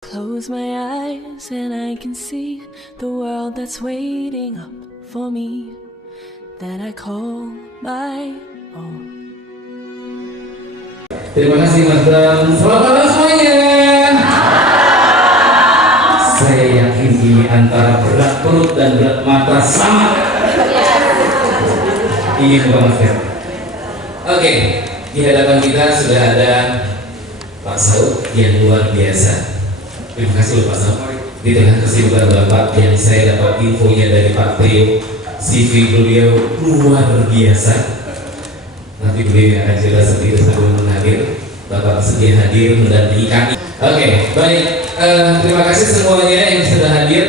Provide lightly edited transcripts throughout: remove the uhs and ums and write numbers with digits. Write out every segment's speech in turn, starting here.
Close my eyes and I can see the world that's waiting up for me, that I call my own. Terima kasih Mas Bram. Selamat malam semuanya. Saya yakin ini antara berat perut dan berat mata sama. Ini bukan Mas Bram. Oke, di hadapan kita sudah ada Pak Saud yang luar biasa. Terima kasih Pak Saud. Di tengah kesibukan Bapak yang saya dapat infonya dari Pak Trio, CV beliau luar biasa. Nanti beliau akan jelas sedikit sebelum menhadir. Bapak bersedia hadir mendampingi kami. Oke, baik. Terima kasih semuanya yang sudah hadir.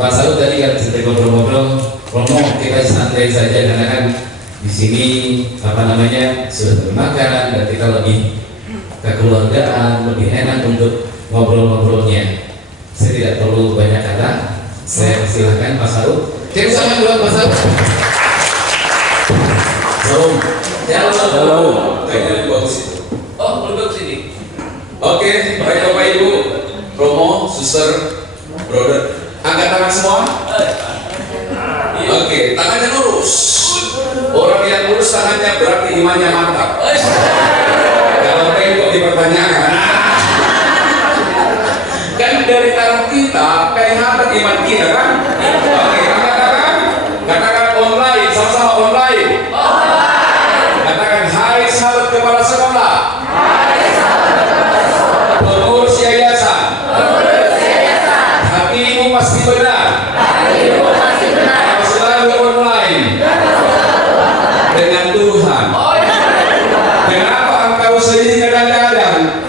Pak Saud tadi kan sedang ngobrol-ngobrol. Romo, kita santai saja karena kan di sini sudah bermakan dan kita lebih kekeluargaan, lebih enak untuk ngobrol-ngobrolnya. Saya tidak perlu banyak kata. Saya silakan Pak Saud. Cek sama dulu Pak Saud. Salam. Halo. Kayaknya bagus itu. Oh, belum bagus ini. Oke, baik Bapak Ibu, Romo, Suster, Brother, angkat tangan semua. Oke, tangannya lurus. Orang yang lurus tangannya berarti imannya mantap. Kalau tengok dipertanyakan, kan dari tangan kita kelihatan iman kita kan? Oke, angkat tangan. Katakan online, sama-sama online. Katakan hai sahabat kepala sekolah, pengurus yayasan, hatimu pasti benar, selalu online dengan Tuhan. Kenapa engkau sedih kadang-kadang?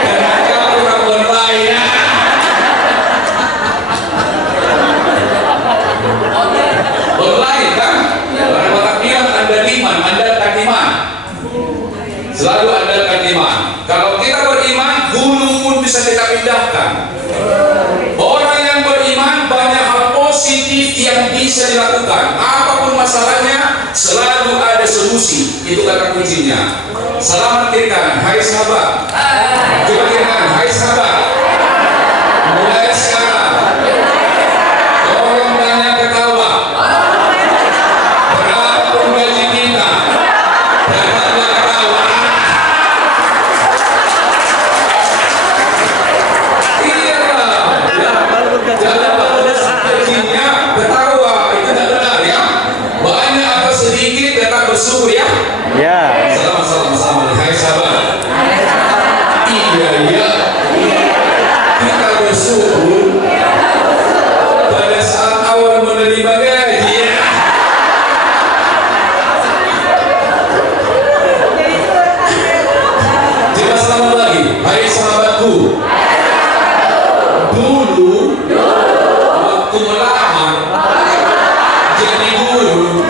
Karena engkau kurang online. Online kan? Orang-orang bilang Anda iman, Anda tak iman. Selalu andalkan iman. Kalau kita beriman, gunung pun bisa kita pindahkan. Orang yang beriman banyak hal positif yang bisa dilakukan. Apapun masalahnya, selalu ada solusi. Itu kata kuncinya. Selamat kiri kanan, hai sahabat. Coba kiri kanan, hai sahabat. Mulai sekarang, tolong banyak ketawa. Berapapun gaji kita, tetaplah ketawa. Jangan balas gajinya ketawa, itu tidak benar ya. Banyak atau sedikit tetap bersyukur ya. Ya. Sama-sama, hai sahabat. Iya. Kita bersyukur pada saat awal menerima gaji. Coba selamat lagi, hai sahabatku. Dulu waktu melamar jadi guru,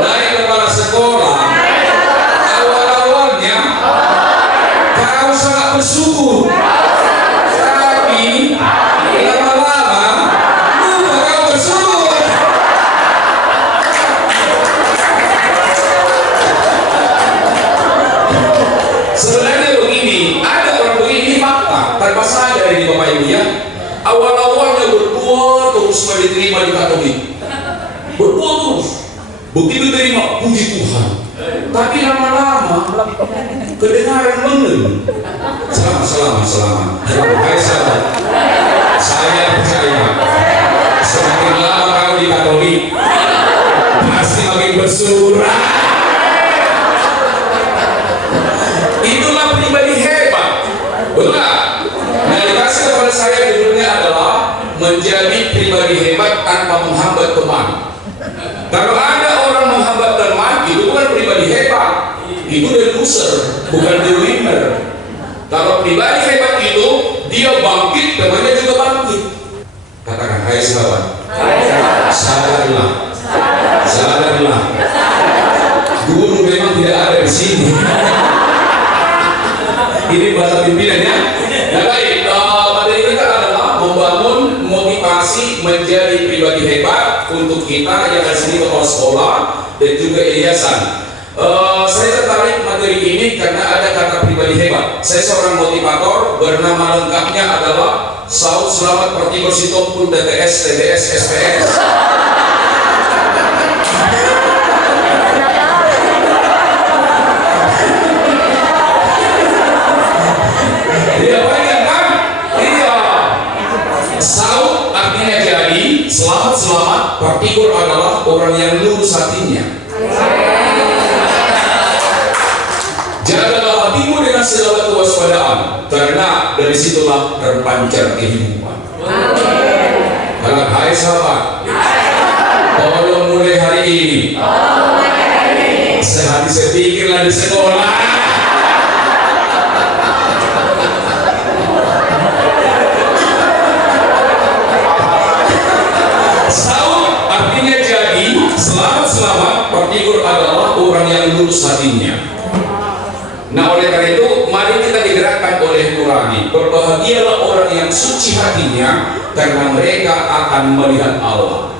naik kepala sekolah, awal-awalnya kau sangat bersyukur, tapi lama-lama lupa kau bersyukur. Sebenarnya begini, ada orang begini fakta tanpa sadar ini Bapak Ibu ya. Awal-awalnya berdoa terus diterima di Katolik, berdoa terus, begitu terima puji Tuhan. Tapi lama-lama kedengaran mengeluh. Selamat. Hai sahabat, saya percaya semakin lama kau di Katolik, pasti makin bersyukur. Itulah pribadi hebat, benar. Nah, dikasih kepada saya judulnya adalah menjadi pribadi hebat tanpa menghambat teman. Kalau ada orang menghambat teman, itu bukan pribadi hebat, itu the loser, bukan the winner. Kalau pribadi hebat itu dia bangkit, temannya juga bangkit. Katakan, hai sahabat, sadarlah. Guru memang tidak ada di sini. Ini bahasa pimpinan ya. Nah baik, materi kita adalah membangun motivasi menjadi pribadi hebat untuk kita yang di sini kepala sekolah dan juga yayasan. Saya tertarik materi ini karena ada kata pribadi hebat. Saya seorang motivator, bernama lengkapnya adalah Saud Selamat Partikel Sitompul DTS TDS SPS. Iya banyak kan? Iya. Saud artinya jadi, selamat partikel adalah orang yang lurus hatinya. Jagalah hatimu dengan segala kewaspadaan, karena dari situlah terpancar kehidupan. Kalau hai sahabat, tolong mulai hari ini. Sehari saya pikirlah di sekolah. Saud artinya jadi, selamat partikel adalah orang yang lurus hatinya. Nah, oleh karena itu, mari kita digerakkan oleh nurani. Berbahagialah orang yang suci hatinya, karena mereka akan melihat Allah.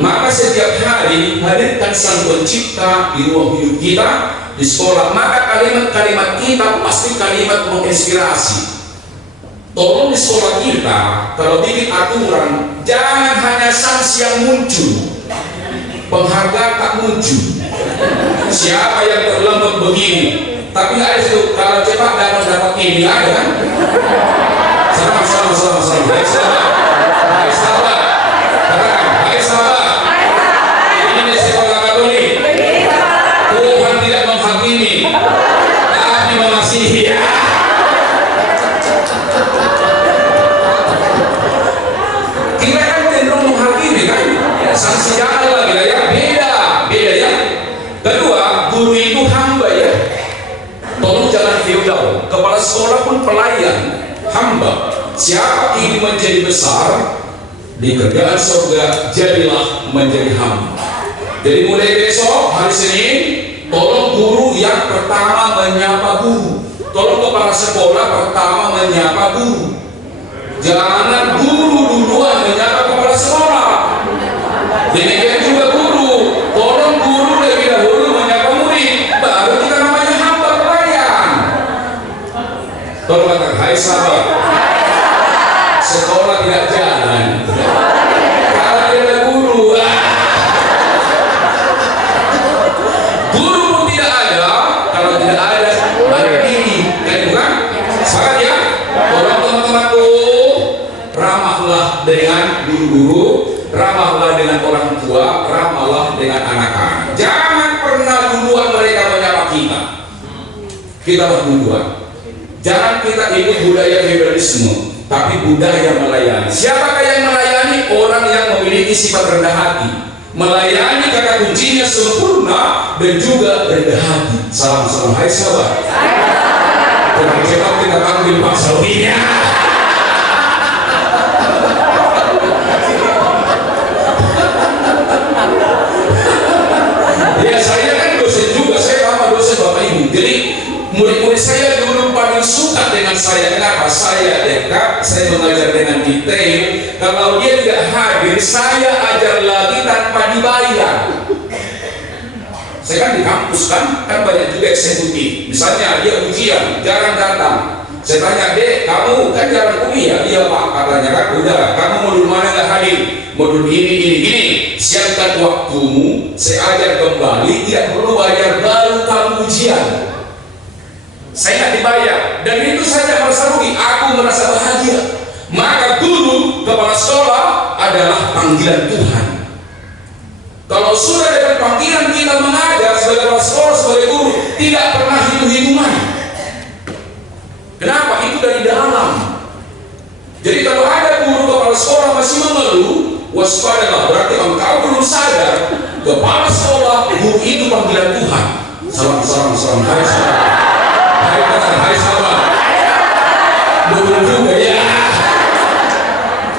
Maka setiap hari hadirkan Sang Pencipta di ruang hidup kita, di sekolah. Maka kalimat-kalimat kita pasti kalimat menginspirasi. Tolong di sekolah kita, kalau bikin aturan, jangan hanya sanksi yang muncul, penghargaan tak muncul. Siapa yang terlambat begini? Tapi nggak ada itu, kalau cepat dapat ini ada kan? Sama. Hai sahabat, katakan, hai sahabat. Ini sekolah Katolik. Tuhan tidak menghakimi, tapi mengasihi. Kita kan cenderung menghakimi kan? Sanksi jangan lagi lah ya, beda ya. Kedua, guru itu hamba ya. Tolong jangan feodal. Kepala sekolah pun pelayan, hamba. Siapa ingin menjadi besar di kerajaan surga, jadilah menjadi hamba. Jadi mulai besok hari Senin, tolong guru yang pertama menyapa guru. Tolong kepala sekolah pertama menyapa guru. Jangan guru duluan menyapa kepala sekolah. Demikian juga guru. Tolong guru lebih dahulu menyapa murid, baru kita namanya hamba pelayan. Tolong katakan, hai sahabat, sekolah tidak jalan kalau tidak ada guru. Guru pun tidak ada kalau tidak ada mandiri, kan bukan? Sepakat ya? Tolong teman-temanku, ramahlah dengan guru-guru, ramahlah dengan orang tua, ramahlah dengan anak-anak. Jangan pernah duluan mereka menyapa kita. Kita berduluan. Jangan kita ikut budaya feudalisme, tapi budaya melayani. Siapakah yang melayani? Orang yang memiliki sifat rendah hati. Melayani kata kuncinya sempurna dan juga rendah hati. Salam hai sahabat. Kurang cepat kita panggil Pak Saudinya. Ya saya kan dosen juga, saya lama dosen Bapak Ibu. Jadi murid-murid saya dulu paling suka dengan saya. Kenapa? Saya dekat, saya mengajar dengan detail. Kalau dia tidak hadir, saya ajar lagi tanpa dibayar. Saya kan di kampus kan banyak juga eksekutif. Misalnya dia ujian, jarang datang. Saya tanya, dek, kamu kan jarang kuliah? Iya pak, katanya kan, udah. Kamu modul mana nggak hadir? Modul ini. Siapkan waktumu, saya ajar kembali, tidak perlu bayar, baru kamu ujian. Saya nggak dibayar, dan itu saya merasa rugi. Aku merasa bahagia. Maka guru, kepala sekolah adalah panggilan Tuhan. Kalau sudah dengan panggilan kita mengajar sebagai kepala sekolah, sebagai guru, tidak pernah hitung-hitungan. Kenapa? Itu dari dalam. Jadi kalau ada guru kepala sekolah masih mengeluh, waspadalah, berarti engkau belum sadar kepala sekolah, guru itu panggilan Tuhan. Salam, hai sahabat. Hai sahabat. Belum juga ya.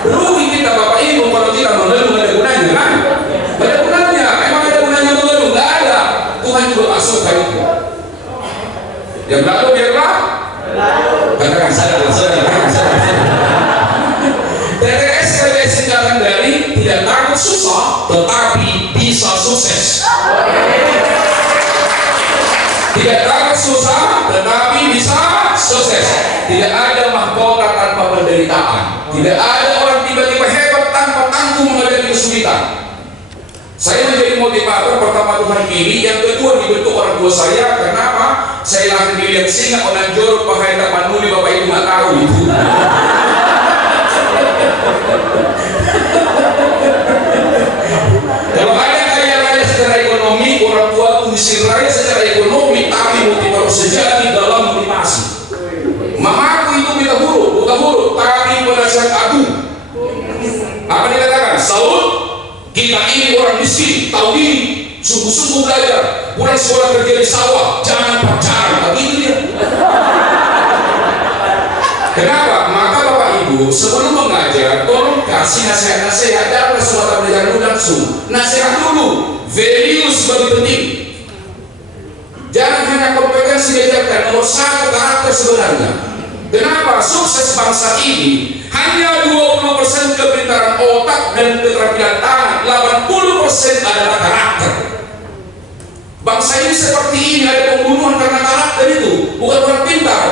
Rugi kita Bapak Ibu kalau kita mengeluh, nggak ada gunanya kan? Nggak ada gunanya. Emang ada gunanya mengeluh? Nggak ada. Tuhan juga tak suka itu. Yang lalu biarlah. Katakan sadar. TTS singkatan dari tidak takut susah, tetapi bisa sukses. Tidak ada susah, tetapi bisa sukses. Tidak ada mahkota tanpa penderitaan. Tidak ada orang tiba-tiba hebat tanpa tangguh menghadapi kesulitan. Saya menjadi motivator pertama Tuhan pilih, yang kedua dibentuk orang tua saya. Kenapa? Saya lahir dilihat singa orang jorok pakai tapanuli, bapak ibu nggak tahu itu. Kalau ada kaya raya secara ekonomi, orang tua miskin raya secara ekonomi, tapi motivator sejati dalam motivasi. Mamaku itu bukan huruf, tapi penasihat agung. Apa dikatakan? Saud, kita ini orang miskin, tahu diri, sungguh-sungguh belajar, pulang sekolah kerja di sawah, jangan pacaran, begitu dia. Kenapa? Maka Bapak Ibu sebelum mengajar, tolong kasih nasihat-nasihat, jangan semata belajar langsung. Nasihat dulu, values lebih penting. Jangan hanya kompetensi diajarkan, nomor satu karakter sebenarnya. Kenapa? Sukses bangsa ini hanya 20% kepintaran otak dan keterampilan tangan, 80% adalah karakter. Bangsa ini seperti ini, ada pembunuhan karena karakter itu, bukan orang pintar.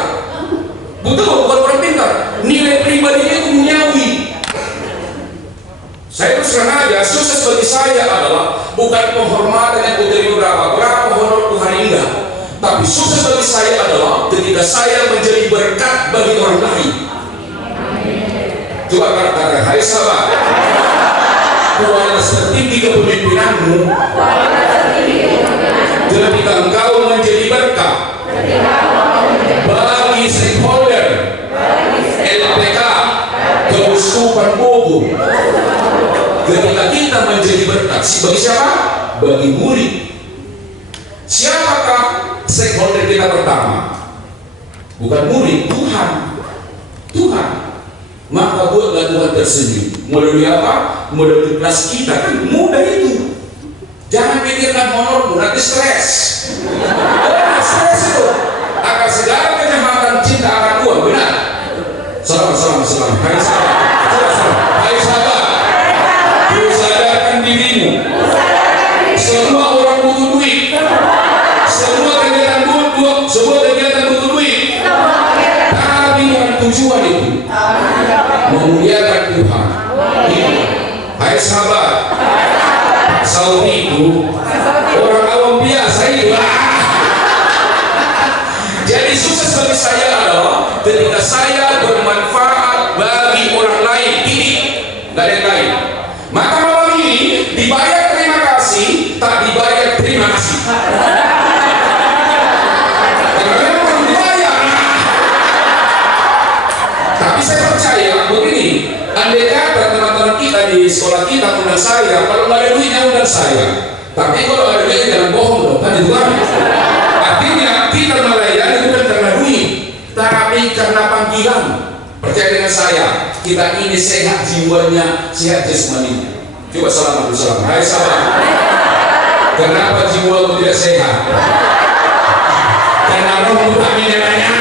Betul, bukan orang pintar. Nilai pribadinya itu duniawi. Saya terus terang aja, sukses bagi saya adalah bukan penghormatan yang kuterima berapa honor Tuhan enggak. Tapi sukses bagi saya adalah ketika saya menjadi berkat bagi orang lain. Coba katakan, hai sahabat, kualitas tertinggi kepemimpinanmu ketika engkau menjadi berkat bagi stakeholder LPK Keuskupan Bogor. Ketika kita menjadi berkat, bagi siapa? Bagi murid. Siapakah stakeholder kita pertama? Bukan murid, Tuhan. Maka buatlah Tuhan tersenyum. Melalui apa? Melalui kelas kita, kan mudah itu. Jangan pikirkan honormu, nanti stres. Stres itu akan segala kejahatan cinta akan Tuhan, benar? Salam. Hai sahabat, perlu sadarkan dirimu. Semua orang butuh duit. Semua kegiatan butuh duit. Tapi dengan tujuan itu memuliakan Tuhan. Hai sahabat, Saud itu orang awam biasa itu. Jadi sukses bagi saya adalah ketika saya bermanfaat bagi orang lain. Ini nggak ada yang lain. Maka malam ini dibayar terima kasih, tak dibayar terima kasih. Karena perlu dibayar. Tapi saya percaya begini, andai kata teman-teman kita di sekolah kita undang saya, kalau nggak ada duitnya undang saya. Tapi kalau ada duitnya jangan bohong dong, kan itu kan? Artinya kita melayani bukan karena duit, tapi karena panggilan. Percaya dengan saya, kita ini sehat jiwanya, sehat jasmaninya. Coba salam. Hai sahabat, kenapa jiwamu tidak sehat? Karena rohmu tak menyerahnya.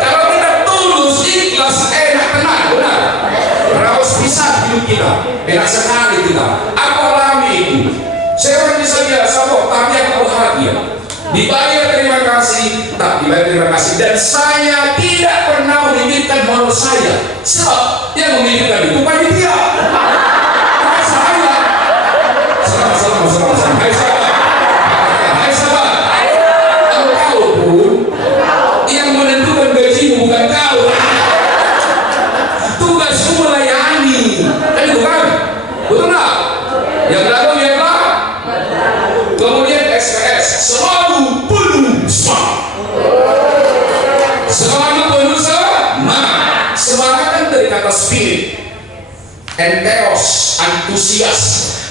Kalau kita tulus, ikhlas, enak, tenang, benar. Raus bisa hidup kita, enak sekali kita. Aku alami itu. Saya orang bisa biasa kok, tapi aku bahagia. Dibayar terima kasih, tak dibayar terima kasih. Dan saya tidak pernah memikirkan honor saya. Sebab yang memikirkan itu panitia. Saya. Salam. Hai sahabat. Engkau pun yang menentukan gajimu bukan kau. Tugasmu melayani. Kan itu kan? Betul nggak? Yang lalu lihatlah. Kemudian SPS selalu penuh semangat kan dari kata spirit, entheos,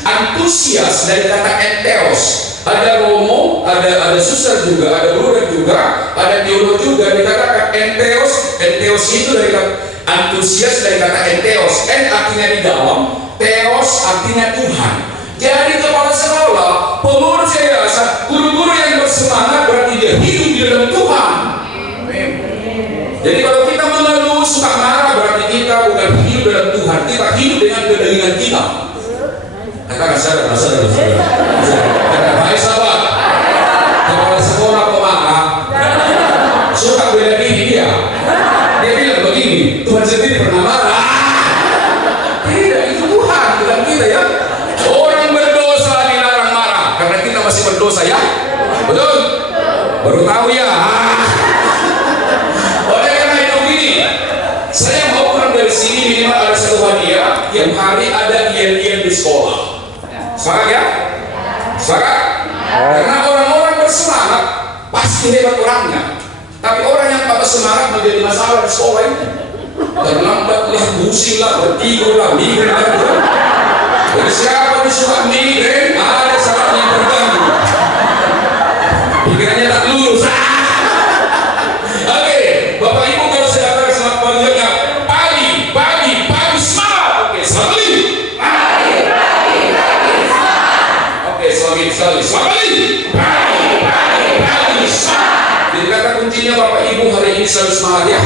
antusias dari kata entheos. Ada Romo, ada susar juga, ada brother juga, ada teolog juga dikatakan entheos itu dari kata antusias, dari kata entheos. Artinya di dalam, theos artinya Tuhan. Jadi kepala sekolah, pengurus yayasan, guru-guru yang bersemangat berarti dia hidup di dalam Tuhan. Jadi kalau kita mengeluh, suka marah, berarti kita bukan hidup dalam Tuhan, kita hidup dengan kedagingan kita. Nah, Katakan sadar. Baik sahabat, kepala sekolah pemarah suka bela diri dia bilang begini, Tuhan sendiri pernah marah. Tidak, itu Tuhan bukan kita ya. Orang berdosa dilarang marah karena kita masih berdosa ya, betul? Baru tahu ya. Oleh karena itu gini, saya mau pulang dari sini minimal ada satu hadiah. Tiap hari ada dian-dian di sekolah. Sepakat ya? Sepakat? Karena orang-orang bersemangat pasti hebat orangnya. Tapi orang yang patah semangat menjadi masalah di sekolah itu. Terlambatlah, pusinglah, bertigurlah, migren lah. Jadi siapa disuka migren, ada saatnya yang terganggu. Pikirannya tak lurus. Oke, Bapak Ibu kalau saya katakan selamat pagi, pagi semangat. Oke, selamat pagi. Oke, selamat sekali. Selamat pagi, semangat. Jadi kata kuncinya Bapak Ibu hari ini selalu semangat ya.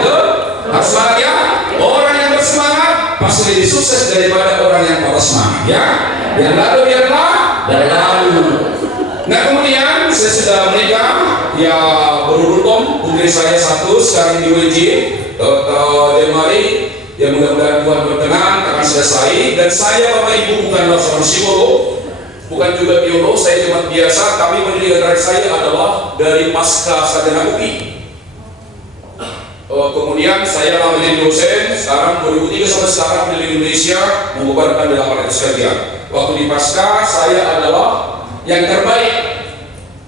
Betul? Harus semangat ya. Orang yang bersemangat pasti lebih sukses daripada orang yang patah semangat ya. Yang lalu biarlah berlalu. Nah kemudian saya sudah menikah ya, beruntung putri saya satu sekarang di WJ Januari ya, mudah-mudahan Tuhan berkenan akan selesai. Dan saya Bapak Ibu bukanlah seorang psikolog, bukan juga biolog, saya cuma biasa, tapi pendidikan terakhir saya adalah dari pasca sarjana UI. Kemudian saya lama menjadi dosen, sekarang 2003 sampai sekarang di Indonesia membubarkan 800 kerja. Waktu di pasca saya adalah yang terbaik.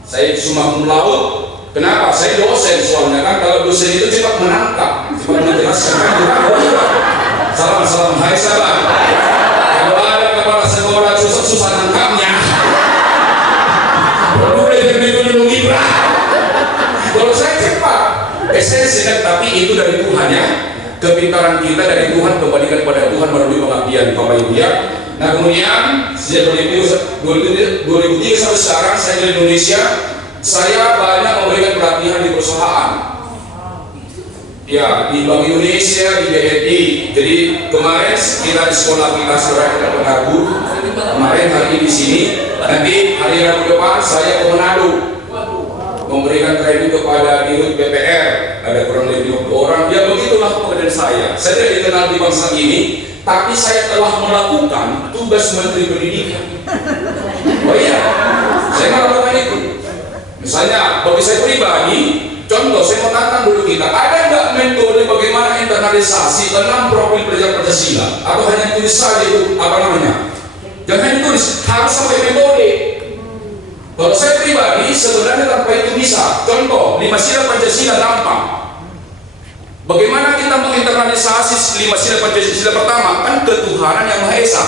Saya cuma cum laude. Kenapa? Saya dosen soalnya kan, kalau dosen itu cepat menangkap, cepat menjelaskan kan juga. Salam, hai sahabat. Kalau ada kepala sekolah susah nangkapnya. Kalau saya cepat, esensi kan, tapi itu dari Tuhan ya. Kepintaran kita dari Tuhan, kembalikan kepada Tuhan melalui pengabdian Bapak Ibu ya. Nah kemudian sejak 2003 sampai sekarang saya di Indonesia, saya banyak memberikan pelatihan di perusahaan. Ya, di Bank Indonesia, di BRI. Jadi kemarin kita di sekolah kita sudah Rabu, kemarin hari ini di sini. Nanti hari Rabu depan saya ke Manado memberikan training kepada dirut BPR, ada kurang lebih 20 orang. Ya begitulah pekerjaan saya. Saya tidak dikenal di bangsa ini, tapi saya telah melakukan tugas Menteri Pendidikan. Oh iya, saya melakukan itu. Misalnya bagi saya pribadi, contoh saya mau tantang dulu kita, ada nggak metode bagaimana internalisasi 6 profil pelajar Pancasila? Atau hanya tulis saja itu apa namanya? Jangan ditulis, harus sampai metode. Kalau saya pribadi sebenarnya tanpa itu bisa. Contoh, 5 sila Pancasila gampang. Bagaimana kita menginternalisasi 5 sila Pancasila? Pertama, kan ketuhanan yang Maha Esa.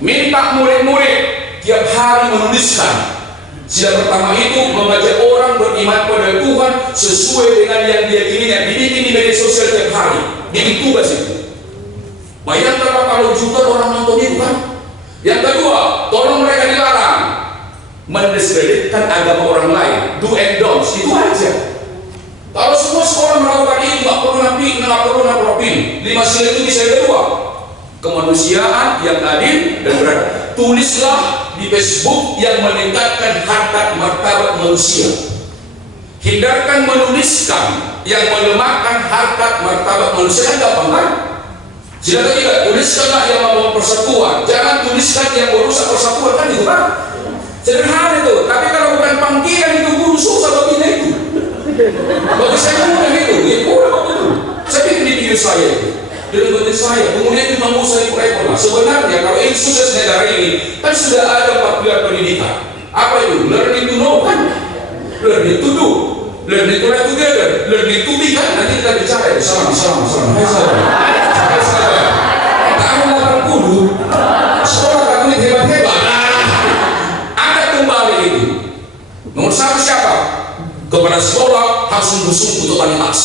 Minta murid-murid tiap hari menuliskan. Sila pertama itu mengajak orang beriman pada Tuhan sesuai dengan yang dia ingin, dibikin di media sosial tiap hari. Bikin tugas itu. Bayangkan kalau jutaan orang nonton itu kan. Yang kedua, tolong mereka dilarang mendiskreditkan agama orang lain, do and don'ts, itu aja. Kalau semua sekolah melakukan itu, nggak perlu napropin. 5 sila itu bisa kedua, kemanusiaan yang adil dan beradab. Tulislah di Facebook yang meningkatkan harkat martabat manusia. Hindarkan menuliskan yang melemahkan harkat martabat manusia, kan gampang kan? Sila ketiga, tuliskanlah yang membangun persatuan, jangan tuliskan yang merusak persatuan, kan itu kan? Sederhana itu, tapi kalau bukan panggilan itu guru susah baginya itu. Bagi saya mudah itu, ya kurang itu. Saya bikin di video saya itu, dengan batin saya, kemudian itu mau saya rekor. Sebenarnya kalau ini sukses negara ini, kan sudah ada 4 pilar pendidikan. Apa itu? Learning to know kan? Learning to do, learning to live together, learning to be kan? Nanti kita bicara ya, salam. Hai sahabat. Tahun 80, sekolah Katolik hebat-hebat. Nomor 1 siapa? Kepada sekolah harus sungguh-sungguh totalitas.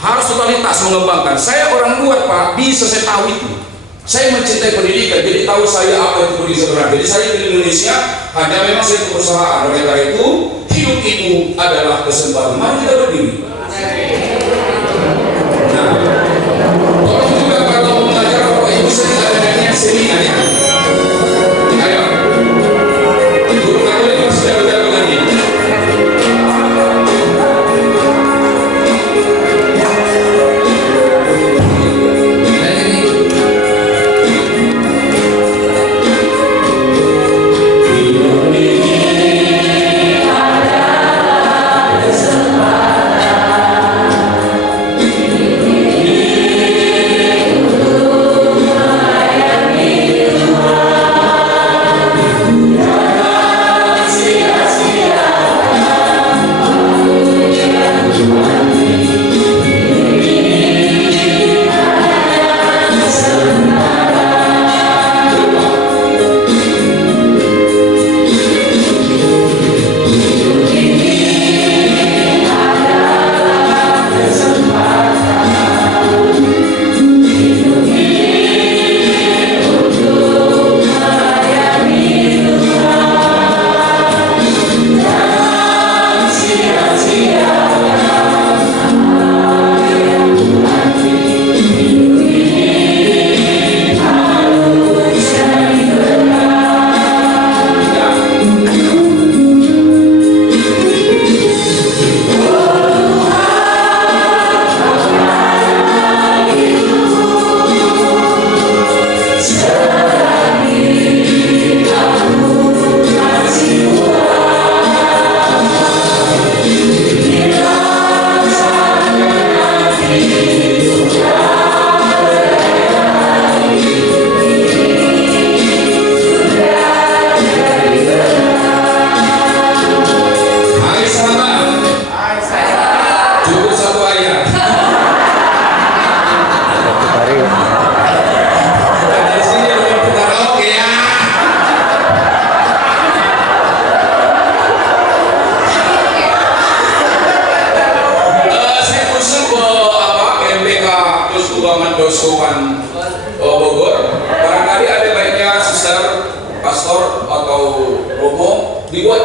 Harus totalitas mengembangkan. Saya orang luar Pak, bisa saya tahu itu. Saya mencintai pendidikan, jadi tahu saya apa itu pendidikan sebenarnya. Jadi saya di Indonesia hanya memang saya perusahaan. Oleh karena itu, hidup itu adalah kesempatan. Mari kita berdiri. Nah, tolong juga kalau mengajar Bapak Ibu saya tidak ada seminar ya.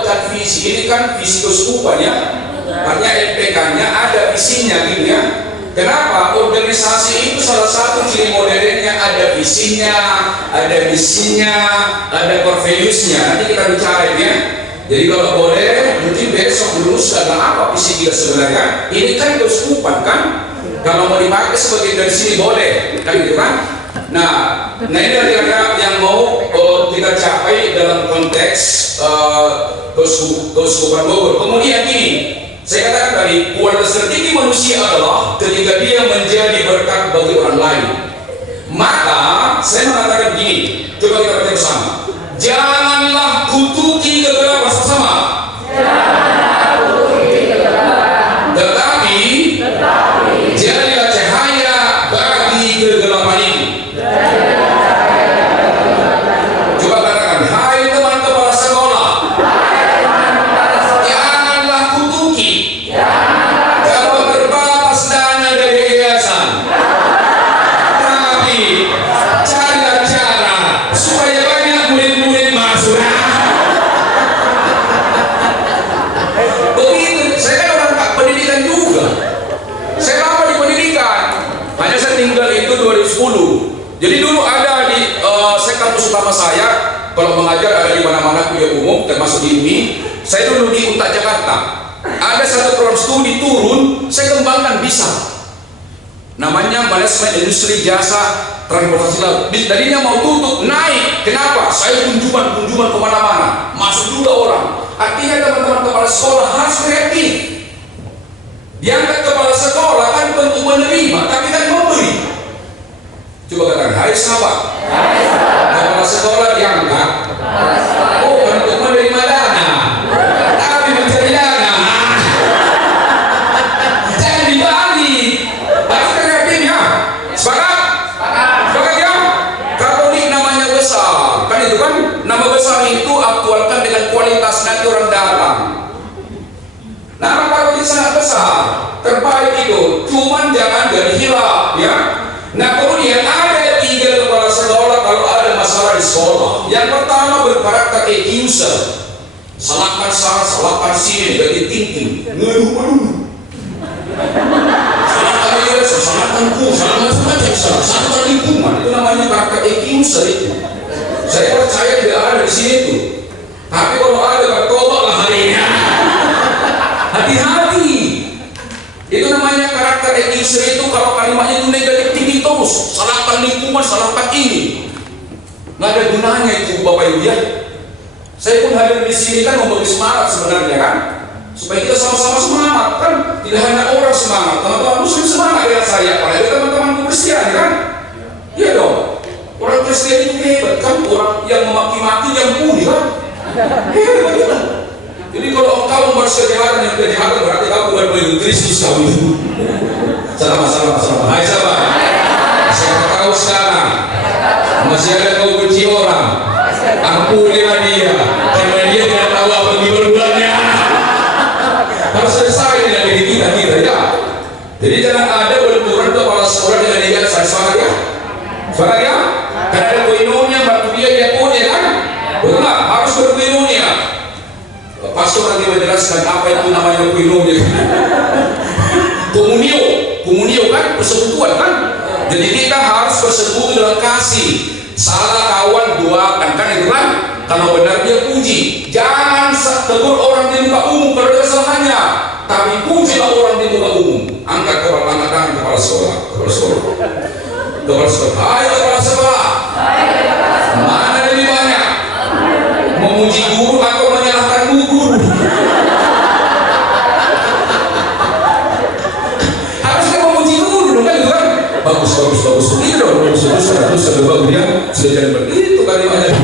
membuatkan visi. Ini kan visi keuskupan ya, artinya LPK-nya ada visinya gitu ya. Kenapa? Organisasi itu salah satu ciri modernnya ada visinya, ada misinya, ada core values-nya. Nanti kita bicara ya. Jadi kalau boleh, mungkin besok lulus karena apa visi kita sebenarnya? Ini kan keuskupan kan? Kalau mau dipakai sebagai dari sini boleh, kan gitu kan? Nah ini adalah yang mau kita capai dalam konteks keuskupan Bogor. Kemudian ini, saya katakan tadi, kualitas tertinggi manusia adalah ketika dia menjadi berkat bagi orang lain. Maka saya mengatakan gini, coba kita baca bersama. Janganlah kutuki kegelapan sesama. Tetapi jadilah cahaya bagi kegelapan itu. Coba katakan, hai teman kepala sekolah, janganlah kutuki kalau terbatas dana dari yayasan, tapi carilah cara supaya banyak murid-murid masuk. Begitu, saya kan orang pendidikan juga. Saya lama di pendidikan, hanya saya tinggal itu 2010. Jadi dulu ada di kampus utama saya, kalau mengajar ada di mana-mana kuliah umum, termasuk di UNI. Saya dulu di Unta Jakarta. Ada satu program studi turun, saya kembangkan bisa. Namanya manajemen industri jasa transportasi laut. Tadinya mau tutup, naik. Kenapa? Saya kunjungan kemana-mana, masuk juga orang. Artinya teman-teman kepala sekolah harus kreatif. Diangkat kepala sekolah kan bentuk menerima, tapi kan memberi. Coba katakan, hai sahabat. Kepala sekolah diangkat. Oh, bentuk menerima dana, tapi mencari dana. Jangan dibalik. Harus kreatifnya. Sepakat? Sepakat ya? Katolik namanya besar. Kan itu kan, nama besar itu aktualkan dengan kualitas nanti orang datang. Nama Katolik sangat besar, terbaik itu. Cuman jangan jadi hilaf ya. Nah kemudian ada 3 kepala sekolah kalau ada masalah di sekolah. Yang pertama berkarakter accuser, salahkan sana, salahkan sini, jadi thinking, ngeluh, salahkan dia, salahkan ku, salahkan salahkan lingkungan. Itu namanya karakter accuser itu. Saya percaya tidak ada di sini tuh. Tapi kalau ada, bertobatlah hari ini. Hati-hati. Itu namanya karakter accuser itu. Kalau kalimatnya itu negatif tinggi terus, salahkan lingkungan, salahkan ini, nggak ada gunanya itu Bapak Ibu ya. Saya pun hadir di sini kan memberi semangat sebenarnya kan, supaya kita sama-sama semangat kan. Tidak hanya orang semangat, teman-teman muslim semangat dengan saya, apalagi teman-teman Kristen kan. Iya dong, orang Kristen itu hebat kan, orang yang memaki-maki yang puji kan, hebat gitu. Jadi kalau engkau membalas kejahatan yang kejahatan, berarti kamu bukan pengikut Kristus kau itu. Salam. Hai sahabat. Siapa tahu sekarang masih ada kau benci orang, ampunilah dia, karena dia tidak tahu apa yang berbuatnya. Harus selesai dengan diri kita ya. Jadi jangan ada benturan kepala sekolah dengan dia. Semangat ya, semangat ya. Karena ada koinonia, waktu dia punya kan, betul nggak? Harus berkoinonia. Pastor nanti menjelaskan apa itu namanya koinonia. Komunio kan, persekutuan kan. Jadi kita harus bersekutu dalam kasih. Salah kawan doakan kan itu kan. Kalau benar dia puji. Jangan tegur orang di muka umum kalau ada kesalahannya, tapi pujilah orang di muka umum. Angkat tangan kepala sekolah. Hai kepala sekolah. Mana lebih banyak? Memuji guru atau menyalahkan guru? Harusnya memuji guru kan itu kan. Bagus. Ini dong, bagus dia sudah jadi begitu kalimatnya.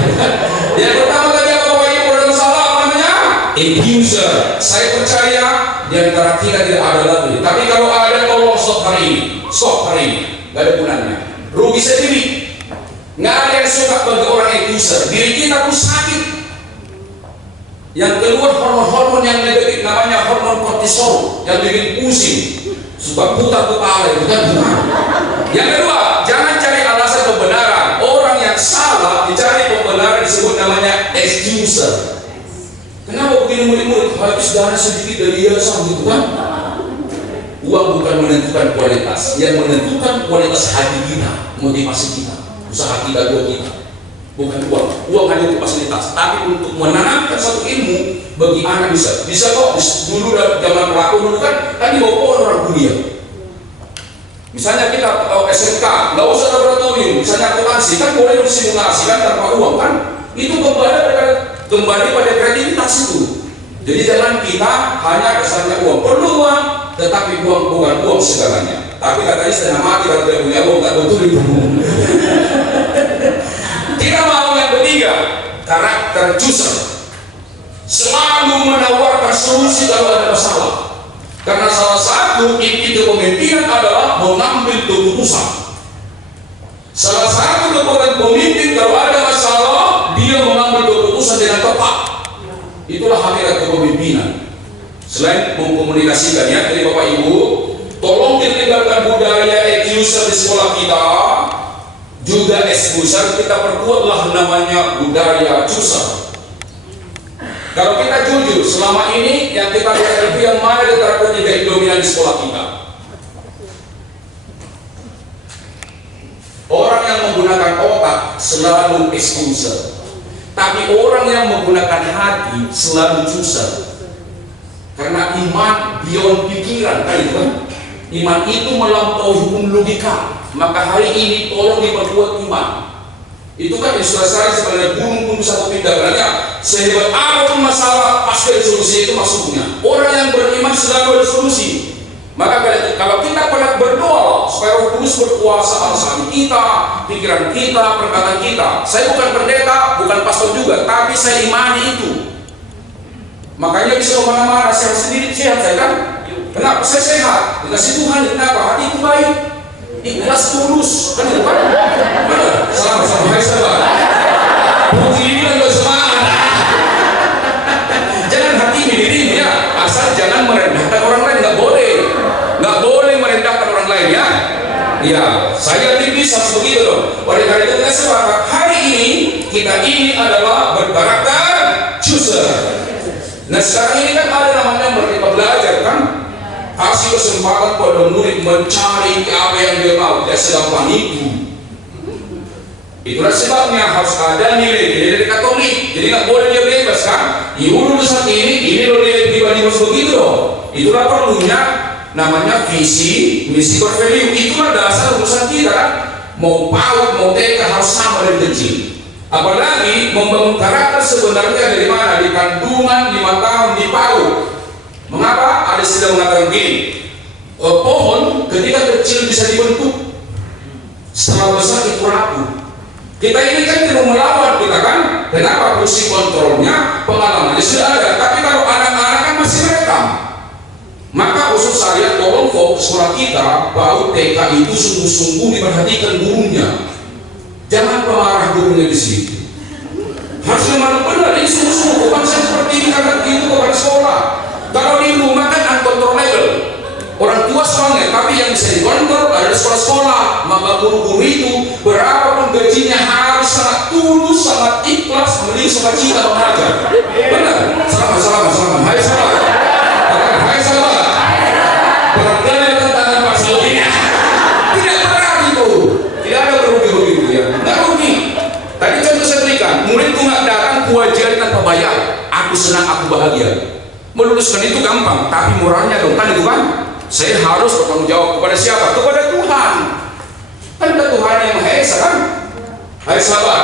Yang pertama tadi apa Bapak Ibu ada masalah apa namanya? Accuser. Saya percaya di antara kita tidak ada lagi. Tapi kalau ada, tolong stop hari ini. Nggak ada gunanya. Rugi sendiri. Nggak ada yang suka bagi orang accuser. Diri kita pun sakit. Yang keluar hormon-hormon yang negatif namanya hormon kortisol yang bikin pusing. Sebab putar kepala itu kan. Yang kedua, jangan cari alasan pembenaran. Orang yang salah dicari pembenaran disebut namanya excuser. Kenapa begini murid-murid? Habis dana sedikit dari yayasan gitu kan? Uang bukan menentukan kualitas, yang menentukan kualitas hati kita, motivasi kita, usaha kita, doa kita. Bukan uang. Uang hanya untuk fasilitas, tapi untuk menanamkan satu ilmu bagi anak bisa kok. Dulu zaman pelaku dulu kan dibawa orang kuliah. Misalnya kita SMK, nggak usah laboratorium, misalnya akuntansi kan boleh simulasi kan tanpa uang kan? Itu kembali pada kreativitas itu. Jadi jangan kita hanya dasarnya uang, perlu uang, tetapi uang bukan uang segalanya. Tapi katanya setengah mati kalau tidak punya uang, tak betul itu. Kita mau yang ketiga, karakter chooser. Selalu menawarkan solusi kalau ada masalah. Karena salah satu inti kepemimpinan adalah mengambil keputusan. Salah satu kekuatan pemimpin kalau ada masalah, dia mengambil keputusan dengan tepat. Itulah hakikat kepemimpinan. Selain mengkomunikasikan ya, dari Bapak Ibu, tolong ditinggalkan budaya excuser di sekolah kita, juga excuser, kita perkuatlah namanya budaya chooser. Kalau kita jujur, selama ini yang kita lihat itu yang mana di antara ketiga dominan di sekolah kita? Orang yang menggunakan otak selalu excuser, tapi orang yang menggunakan hati selalu chooser. Karena iman beyond pikiran, kan itu kan? Iman itu melampaui hukum logika. Maka hari ini tolong diperkuat iman. Itu kan ilustrasi sebenarnya gunung pun bisa berpindah. Karena sehebat apapun masalah pasti ada solusi, itu maksudnya. Orang yang beriman selalu ada solusi. Maka kalau kita pernah berdoa supaya Roh Kudus berkuasa atas hati kita, pikiran kita, perkataan kita. Saya bukan pendeta, bukan pastor juga, tapi saya imani itu. Makanya bisa kemana-mana, sehat sendiri, sehat saya kan? Kenapa saya sehat? Dikasih Tuhan, kenapa? Hati itu baik, ikhlas tulus, kan itu kan? Sama-sama, hai sahabat. Bukti ini kan gak semangat. Jangan hati diri ya, asal jangan merendahkan orang lain, nggak boleh merendahkan orang lain ya. Iya, saya bisa begitu loh. Oleh karena itu kita sepakat hari ini kita ini adalah berkarakter chooser. Nah sekarang ini kan ada namanya Merdeka Belajar kan, kasih kesempatan pada murid mencari apa yang dia mau, tidak segampang itu. Itulah sebabnya harus ada nilai dari Katolik. Jadi nggak boleh dia bebas kan? Ibu lulusan ini loh nilai pribadi harus begitu loh. Itulah perlunya namanya visi, misi, core value. Itulah dasar urusan kita kan. Mau PAUD, mau TK harus sama dari kecil. Apalagi membangun karakter sebenarnya dari mana? Di kandungan 5 tahun di PAUD. Mengapa? Ada istilah mengatakan begini, pohon ketika kecil bisa dibentuk, setelah besar itu rapuh. Kita ini kan tidak melawan kita kan? Kenapa? Fungsi kontrolnya, pengalamannya sudah ada. Tapi kalau anak-anak kan masih merekam. Maka usul saya tolong fokus sekolah kita bahwa TK itu sungguh-sungguh diperhatikan gurunya. Jangan pemarah gurunya di situ. Harus memang benar ini sungguh-sungguh. Bukan saya seperti ini karena itu bukan sekolah. Kalau di rumah kan uncontrollable. Orang tua soalnya, tapi yang bisa dikontrol adalah sekolah-sekolah. Maka guru-guru itu berapapun gajinya harus sangat tulus, sangat ikhlas, memiliki sukacita mengajar. Benar? Salam. Hai sahabat. Hai sahabat. Perhatian tangan Pak Saudina. Tidak berat itu. Tidak ada berugi begitu ya. Nggak rugi. Tadi contoh saya berikan, murid itu nggak datang kewajiban tanpa bayar. Aku senang, aku bahagia. Meluluskan itu gampang, tapi moralnya dong kan itu kan. Saya harus bertanggung jawab kepada siapa? Kepada Tuhan. Kan ada Tuhan yang Maha Esa kan? Hai sahabat.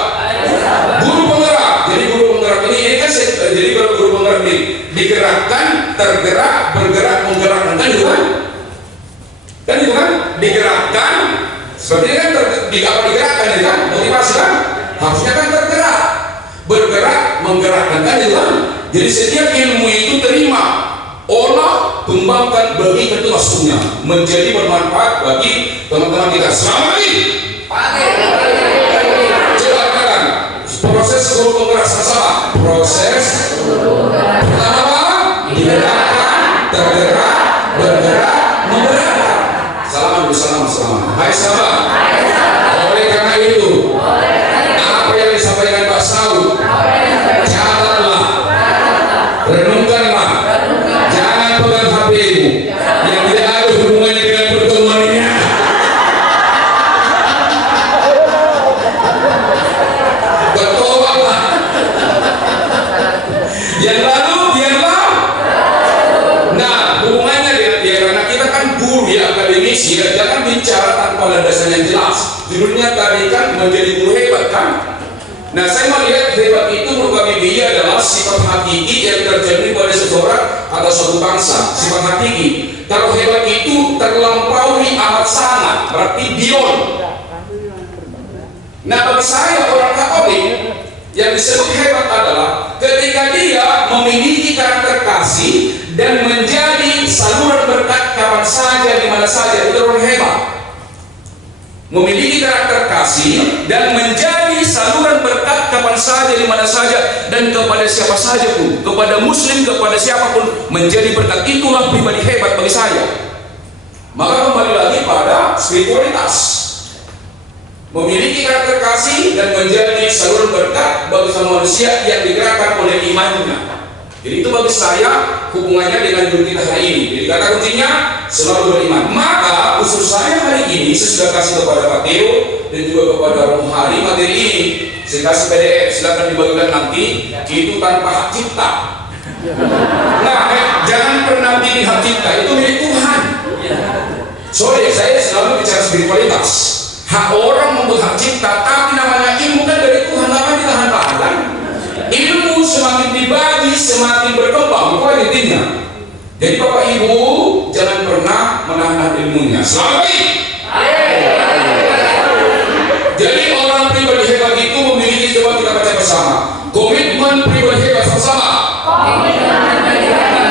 Guru penggerak. Jadi guru penggerak ini kan jadi kalau guru penggerak ini digerakkan, tergerak, bergerak, menggerakkan kan itu kan? Kan itu kan? Digerakkan. Seperti ini kan digerakkan itu kan? Motivasi kan? Harusnya kan tergerak, bergerak, menggerakkan kan itu kan? Jadi setiap ilmu itu terima, olah, kembangkan, bagikan itu maksudnya menjadi bermanfaat bagi teman-teman kita. Selamat pagi. Coba proses guru penggerak sama. Proses pertama apa? Digerakkan, tergerak, bergerak, menggerakkan. Salam dulu, salam. Hai sahabat. Oleh karena itu, apa yang disampaikan Pak Saud, catatlah. judulnya tadi kan menjadi guru hebat kan. Nah, saya melihat hebat itu menurut kami dia adalah sifat hakiki yang terjadi pada seseorang atau suatu bangsa, sifat hakiki. Kalau hebat itu terlampaui amat sangat, berarti beyond. Nah, bagi saya orang Katolik yang disebut hebat adalah ketika dia memiliki karakter kasih dan menjadi saluran berkat kapan saja, di mana saja, itu orang hebat. Memiliki karakter kasih dan menjadi saluran berkat kapan saja, di mana saja, dan kepada siapa saja pun, kepada muslim, kepada siapapun, menjadi berkat. Itulah pribadi hebat bagi saya. Maka kembali lagi pada spiritualitas, memiliki karakter kasih dan menjadi saluran berkat bagi semua manusia yang digerakkan oleh imannya. Jadi itu bagi saya hubungannya dengan guru kita hari ini. Jadi kata kuncinya selalu beriman. Maka usul saya hari ini saya sudah kasih kepada Pak Teo dan juga kepada Romo Hari materi ini. Saya kasih PDF, silakan dibagikan nanti. Itu tanpa hak cipta. Nah, jangan pernah bikin hak cipta, itu milik Tuhan. Sorry, saya selalu bicara spiritualitas. Hak orang membuat hak cipta, tapi namanya ilmu kan dari Tuhan, apa ditahan-tahan? Ilmu semakin dibagi, semakin berkembang, bukan intinya. Jadi Bapak Ibu jangan pernah menahan ilmunya. Selamat. Jadi orang pribadi hebat itu memiliki, coba kita baca bersama, komitmen pribadi hebat bersama.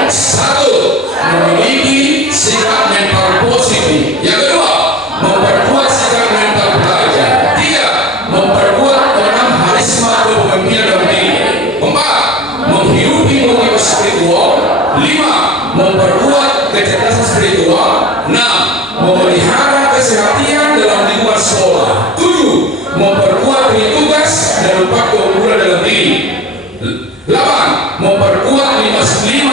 Satu, memiliki sikap mental positif. Yang kedua, memperkuat sikap mental belajar. Tiga, memperkuat enam harisma kepemimpinan dalam diri. Empat, menghidupi motivasi spiritual. Lima, memperkuat kecerdasan spiritual. Enam, memelihara kesehatan dalam lingkungan sekolah. Tujuh, memperkuat tugas dan empat keunggulan dalam diri. 8. Memperkuat lima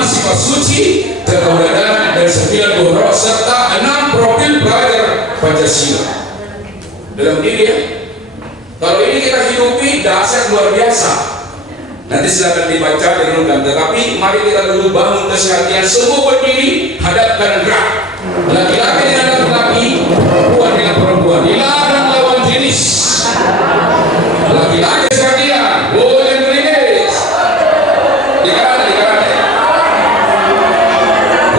sifat suci, ketauladan dan 9 buah roh serta 6 profil belajar Pancasila dalam diri ya. Kalau ini kita hidupi dahsyat luar biasa. Nanti silakan dibaca direnungkan. Tetapi mari kita dulu bangun kesehatan, semua berdiri, hadapkan gerak. Laki-laki dengan laki-laki, perempuan dengan perempuan. Dilarang lawan jenis. Laki-laki sekalian, boleh berinis. Dikaran.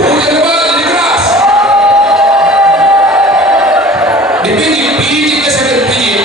Hujan lebat, jadi keras. Dipijit kesehatan, pijit.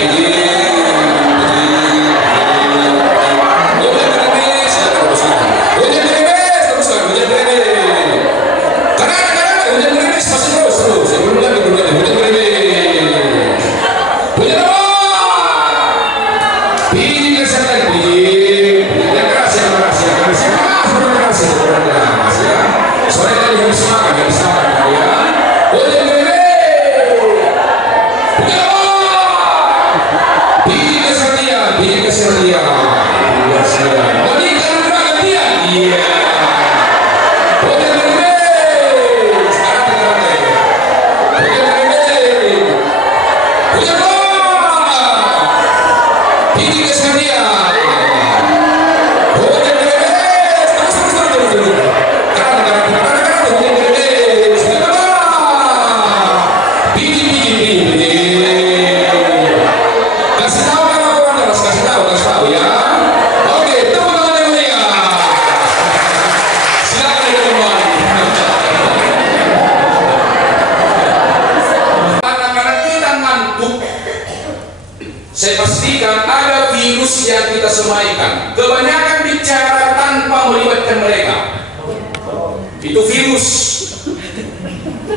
Saya pastikan ada virus yang kita semaikan. Kebanyakan bicara tanpa melibatkan mereka. Itu virus.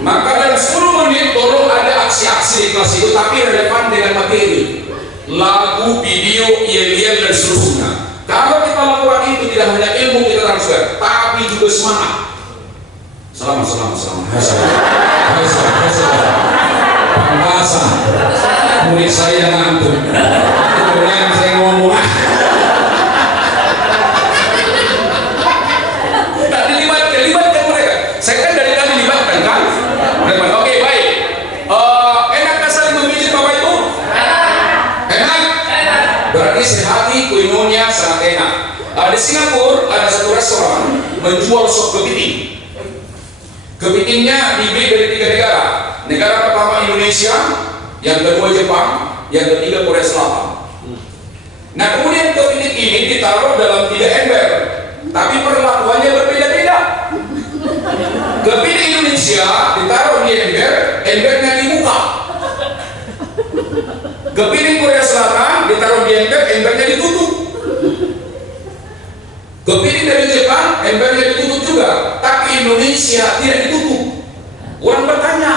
Maka dalam 10 menit tolong ada aksi-aksi di kelas itu, tapi relevan dengan materi. Lagu, video, yel-yel dan seterusnya. Kalau kita lakukan itu tidak hanya ilmu kita transfer, tapi juga semangat. Selamat. Pembahasan murid saya ngantuk. Kemudian saya ngomong. Tak dilibatkan mereka. Saya kan dari tadi libatkan kan? Oke, baik. Enakkah saling memijit Bapak Ibu? Enak? Berarti sehati koinonia sangat enak. Di Singapura ada satu restoran menjual sop kepiting. Kepitingnya dibeli dari 3 negara. Negara pertama Indonesia, yang kedua Jepang, yang ketiga Korea Selatan. Nah kemudian kepiting ini ditaruh dalam 3 ember, tapi perlakuannya berbeda-beda. Kepiting Indonesia ditaruh di ember, embernya dibuka. Kepiting Korea Selatan ditaruh di ember, embernya ditutup. Kepiting dari Jepang, embernya ditutup juga, tapi Indonesia tidak ditutup. Orang bertanya,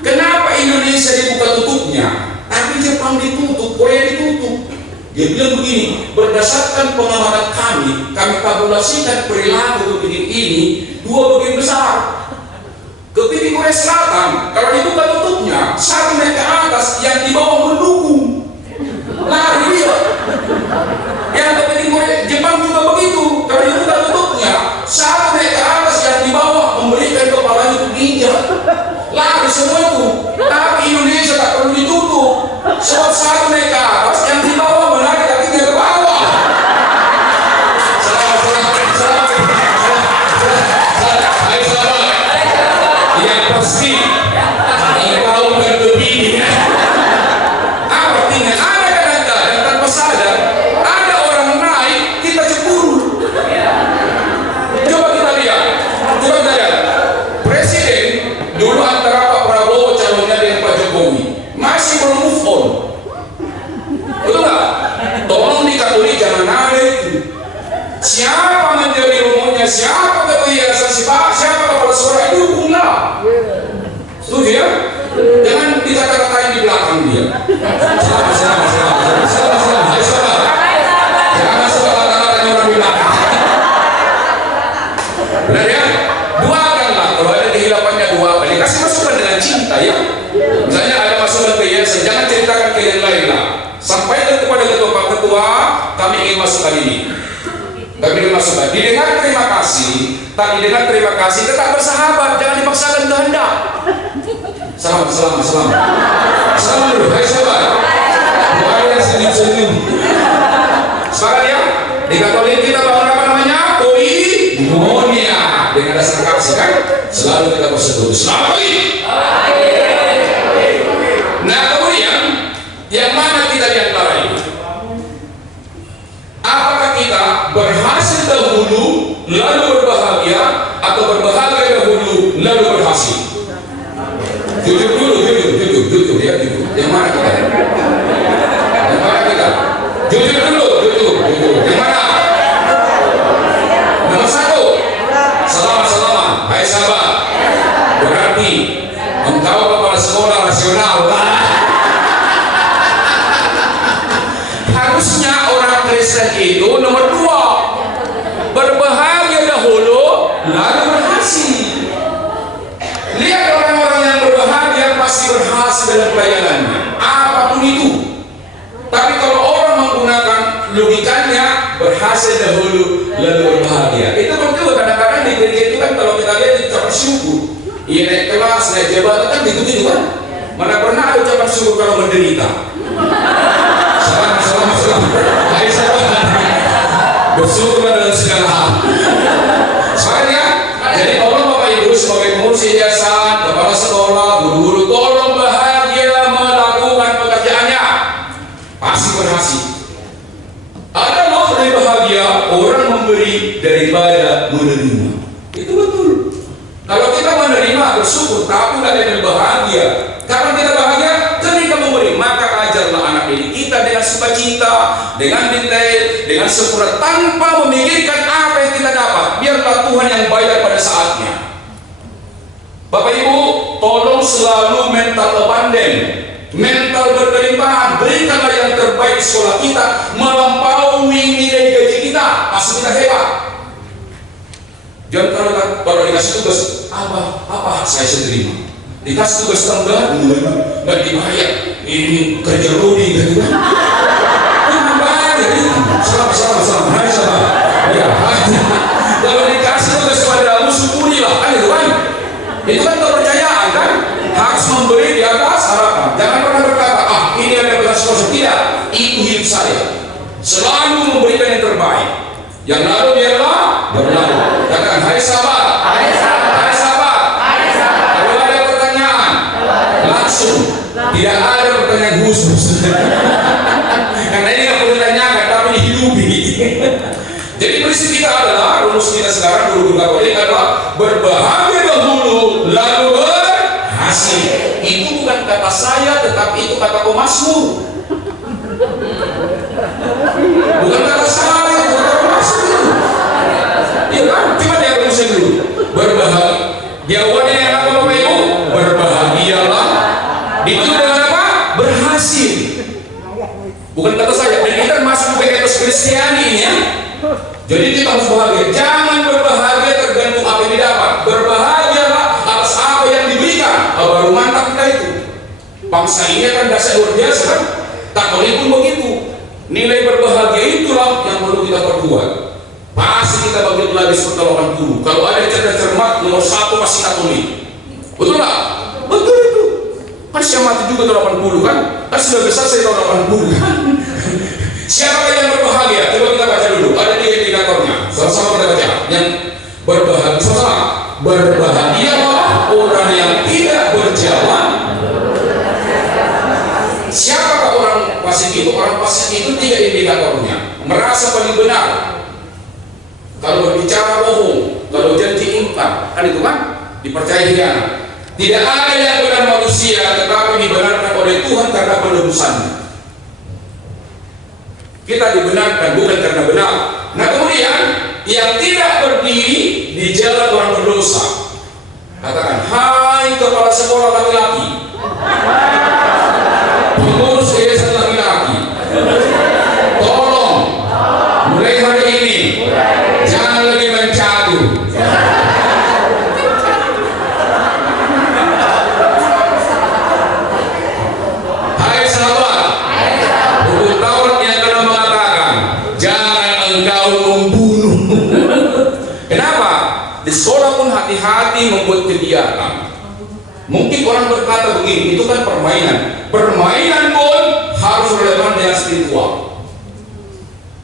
kenapa Indonesia dibuka tutupnya, tapi Jepang ditutup, Korea ditutup? Dia bilang begini, berdasarkan pengamatan kami kalkulasikan perilaku kepiting ini 2 bagian besar. Kepiting Korea Selatan, kalau dibuka tutupnya, satu naik ke atas, yang di bawah mendukung, lari dia. Yang kepiting Korea Jepang juga begitu, kalau dibuka tutupnya, satu naik ke atas, yang di bawah memberikan kepalanya untuk injak, lari semua itu. Tapi Indonesia tak perlu ditutup, sebab satu naik ke atas, yang di bawah menarik kakinya ke bawah. Yang pasti engkau berkeping. Apa artinya? Ada kadang-kadang tanpa sadar ada orang naik, kita cemburu. Coba kita lihat, Presiden dulu antara Pak Prabowo calonnya dengan Pak Jokowi masih belum move on, betul nggak? Tolong dikaturi jangan ada itu. Siapa menjadi rumahnya, siapa kebiasaan siapa kepala suara, itu dukunglah. Setuju ya? Jangan dikata-katain di belakang dia. Salam. Jangan suka kata-katanya orang di belakang. Benar ya? Doakanlah, kalau ada kehilafannya doakan. Kasih masukan dengan cinta ya. Misalnya ada masukan ke yayasan, jangan ceritakan ke yang lain lah. Sampaikan kepada ketua, kami ingin masukkan ini. Kami ingin masukkan. Didengar terima kasih, tak didengar terima kasih, tetap bersahabat, jangan dipaksakan kehendak. Salam dulu, hai sahabat. Doa yang senyum-senyum. Sepakat ya? Di Katolik kita bangun apa namanya? Koinonia. Dengan dasar kasih kan? Selalu kita bersekutu. Selamat pagi. Nah kemudian, yang mana kita di antara ini? Apakah kita berhasil dahulu lalu berbahagia, atau berbahagia dahulu lalu berhasil? Jujur ya, jujur. Yang mana kita? Jujur dulu. Yang mana? Nomor 1, salaman. Hai sahabat. Berarti engkau kepala sekolah rasional. Harusnya orang Kristen itu nomor 2, berbahagia dahulu lalu berhasil. Lihat orang-orang yang berbahagia pasti berhasil dalam pelayanannya, apapun itu. Tapi kalau orang menggunakan logikanya, berhasil dahulu lalu berbahagia, itu betul. Kadang-kadang di gereja itu kan kalau kita lihat ucapan syukur, iya naik kelas, naik jabatan kan gitu kan. Mana pernah ada ucapan syukur kalau menderita? Salam. Hai sahabat, bersyukurlah dalam segala hal. Soalnya, jadi tolong Bapak Ibu sebagai pengurus yayasan, kepala sekolah, guru-guru, tolong bahagia melakukan pekerjaannya, pasti berhasil. Ada loh dari bahagia orang memberi daripada menerima. Itu betul. Kalau kita menerima bersyukur, tapi tidak ada bahagia. Karena kita bahagia ketika memberi, maka ajarlah anak didik kita dengan sukacita, dengan detail, dengan sempurna, tanpa memikirkan apa yang kita dapat. Biarlah Tuhan yang bayar pada saatnya. Bapak Ibu, tolong selalu mental abandon, mental berkelimpahan. Berikanlah yang terbaik di sekolah kita, melampaui nilai gaji kita, pasti kita hebat. Jangan kalau dikasih tugas, apa saya terima. Dikasih tugas tambahan, nggak dibayar. Ini kerja Rudi gitu kan? Jangan bayar ini. Salam. Hai sahabat. Ya. Kalau dikasih tugas padamu, syukurilah, kan itu kan? Itu kan kepercayaan kan? Harus memberi di atas harapan. Jangan pernah berkata, ini ada belas kosong. Tidak, itu hidup saya. Selalu memberikan yang terbaik. Yang lalu biarlah berlalu. Katakan, hai sahabat. Kalau ada pertanyaan, langsung. Tidak ada pertanyaan bus-bus. Karena ini nggak perlu ditanyakan, tapi dihidupi. Jadi prinsip kita adalah, rumus kita sekarang guru-guru Katolik adalah berbahagia dahulu, lalu berhasil. Itu bukan kata saya, tetapi itu kata pemazmur. Bukan kata saya, itu kata pemazmur. Iya kan? Coba lihat rumusnya dulu. Berbahagia. Jawabannya yang apa Bapak Ibu? Berbahagialah. Ditutup dengan apa? Berhasil. Bukan kata saya. Dan kita masuk ke etos Kristiani ini ya. Jadi kita harus bahagia. Jangan berbahagia tergantung apa yang didapat. Berbahagialah atas apa yang diberikan. Baru mantap kita itu. Bangsa ini akan dasar luar biasa kan? Katolik pun begitu. Nilai berbahagia itulah yang perlu kita perkuat. Pasti kita bagi lagi seperti 80. Kalau ada yang cerdas-cermat, nomor 1 pasti Katolik. Betul nggak? Betul itu. Kan saya mati juga tahun 80 kan? Kan sudah besar saya tahun 80 kan? Siapa yang berbahagia? Coba kita baca dulu. Ada 3 indikatornya. Sama-sama kita baca. Yang berbahagia, sama-sama. Berbahagialah orang yang tidak berjalan. Siapakah orang fasik itu? Orang fasik itu 3 indikatornya. Merasa paling benar. Kalau berbicara bohong, kalau janji ingkar, kan itu kan? Dipercaya hianat. Tidak ada yang benar manusia, tetapi dibenarkan oleh Tuhan karena penebusannya. Kita dibenarkan bukan karena benar. Nah kemudian yang tidak berdiri di jalan orang berdosa. Katakan, hai kepala sekolah laki-laki, pengurus yayasan laki-laki, tolong mulai hari ini jangan lagi main catur. Hai sahabat, hukum Taurat yang telah mengatakan jangan engkau membunuh. Kenapa? Di sekolah pun hati-hati membuat kegiatan. Mungkin orang berkata begini, itu kan permainan. Permainan pun harus relevan dengan spiritual.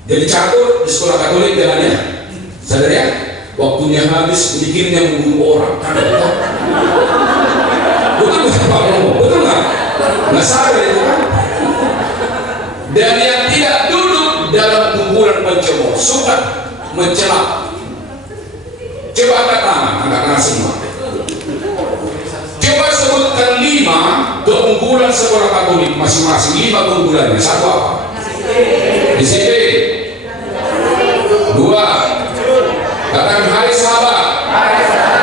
Jadi catur di sekolah Katolik jalannya, sadar ya, waktunya habis bikinnya membunuh orang. Betul nggak Pak Romo? Betul nggak? Nggak sadar itu kan? Dan yang tidak duduk dalam kumpulan pencemooh, suka mencela. Coba angkat tangan semua. Coba sebutkan 5 keunggulan sekolah Katolik masing-masing. 5 keunggulannya. Satu apa? Disiplin. 2. Katakan hai sahabat.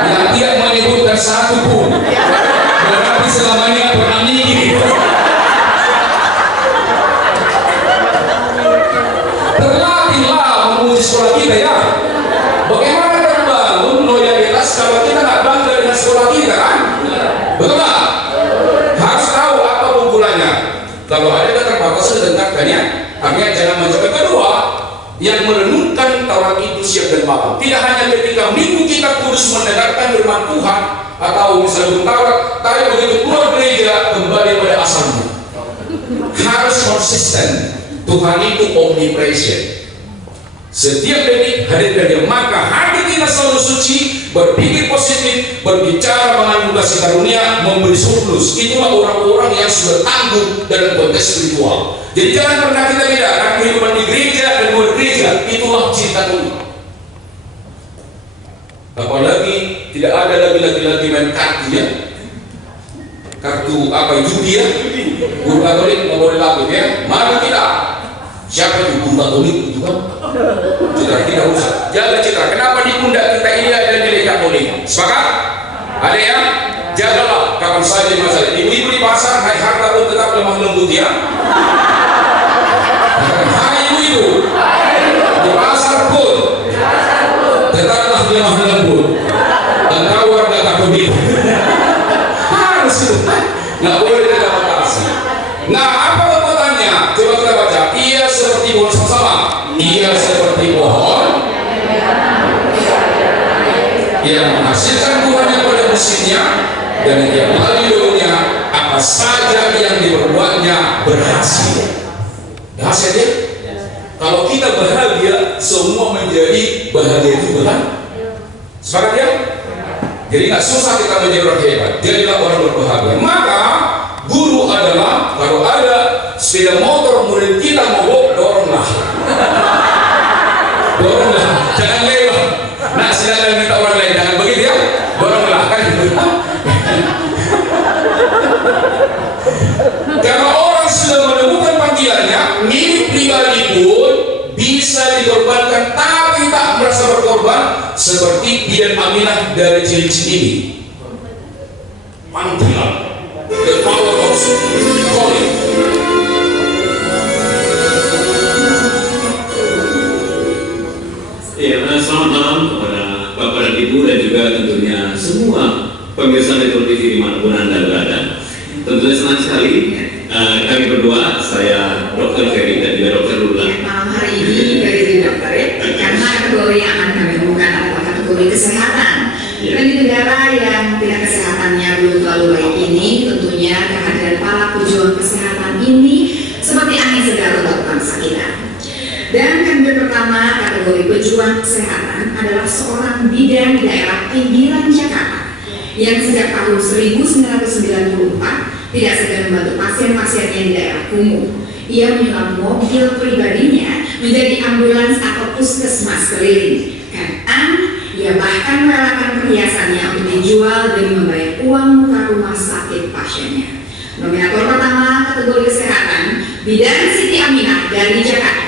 Yang tidak menyebutkan satu pun berarti selama ini pernah nikih. Terlatihlah memuji sekolah kita ya. Bagaimana terbangun loyalitas kalau kita nggak bangga dengan sekolah kita kan? Betul nggak? Harus tahu apa keunggulannya. Kalau ada keterbatasan dengarkan ya. Artinya jangan mencoba. Kedua, yang merenungkan Taurat itu siap dan paham. Tidak hanya ketika minggu kita kudus mendengarkan firman Tuhan atau misalnya Taurat, tapi begitu keluar gereja kembali pada asalnya. Harus konsisten. Tuhan itu omnipresent. Setiap detik hadirkan Dia. Maka hati kita selalu suci, berpikir positif, berbicara mengandung kasih karunia, memberi surplus. Itulah orang-orang yang sudah tangguh dalam konteks spiritual. Jadi jangan pernah kita bedakan kehidupan di gereja dan luar gereja. Itulah cinta Tuhan. Apalagi tidak ada lagi laki-laki main kartu ya. Kartu apa judi ya? Guru Katolik nggak boleh laku ya. Mari kita. Siapa itu guru Katolik itu kan? Citra tidak usah. Jaga citra. Kenapa di pundak kita ini ada nilai Katolik? Sepakat? Ada ya? Jagalah kapan saja masalah. Ibu-ibu di pasar naik harta pun tetap lemah lembut ya. Hai ibu-ibu di pasar pun tetaplah lemah lembut. Engkau warga Katolik. Harus itu. Nggak boleh dibatasi. Nah apa kekuatannya? Coba kita baca. Ia seperti pohon sama-sama. Ia seperti pohon yang menghasilkan buahnya pada musimnya dan yang kali daunnya apa saja yang diperbuatnya berhasil. Berhasil ya? Kalau kita bahagia, semua menjadi bahagia juga kan? Sepakat ya? Jadi nggak susah kita menjadi orang hebat. Jadilah orang berbahagia. Maka guru adalah kalau ada sepeda motor kemudian kita mogok, doronglah. Doronglah, jangan lewat. Nah, silakan minta orang lain, jangan begitu ya. Doronglah kan. Karena orang sudah menemukan panggilannya, milik pribadi pun bisa dikorbankan tapi tak merasa berkorban, seperti bidan Aminah dari Cilincing ini. Panggilan, the power of calling. Ya, selamat malam kepada Bapak dan Ibu dan juga tentunya semua pemirsa Metro TV dimanapun Anda berada. Tentunya senang sekali kami berdua, saya Dr. Ferry dan juga Dr. Lula. Malam hari ini dari dokter ya, karena kategori yang akan kami umumkan adalah kategori kesehatan. Dan di negara yang tingkat kesehatannya belum terlalu baik ini, tentunya kehadiran para pejuang kesehatan ini seperti angin segar untuk bangsa kita. Dan kandidat pertama kategori pejuang kesehatan adalah seorang bidan di daerah pinggiran Jakarta yang sejak tahun 1994 tidak segan membantu pasien-pasiennya di daerah kumuh. Ia menyulap mobil pribadinya menjadi ambulans atau puskesmas keliling. Ia bahkan merelakan perhiasannya untuk dijual demi membayar uang muka rumah sakit pasiennya. Nominator pertama kategori kesehatan, Bidan Siti Aminah dari Jakarta.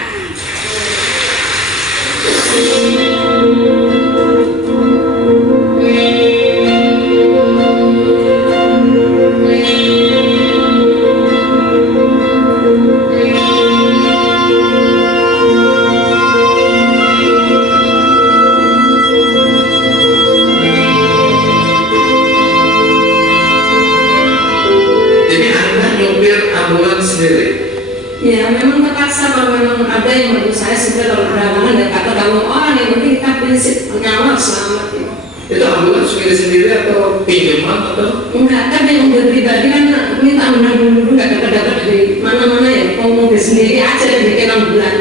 Ya, memang terpaksa kalau memang ada yang menurut saya sudah kalau berhalangan dan kata kamu orang yang penting kita prinsip nyawa selamat ya. Itu ambulans sendiri atau pinjaman atau? Enggak, kan yang mobil pribadi kan minta menang dulu nggak dapat dari mana-mana ya. Kalau mobil sendiri aja dan bikin ambulan.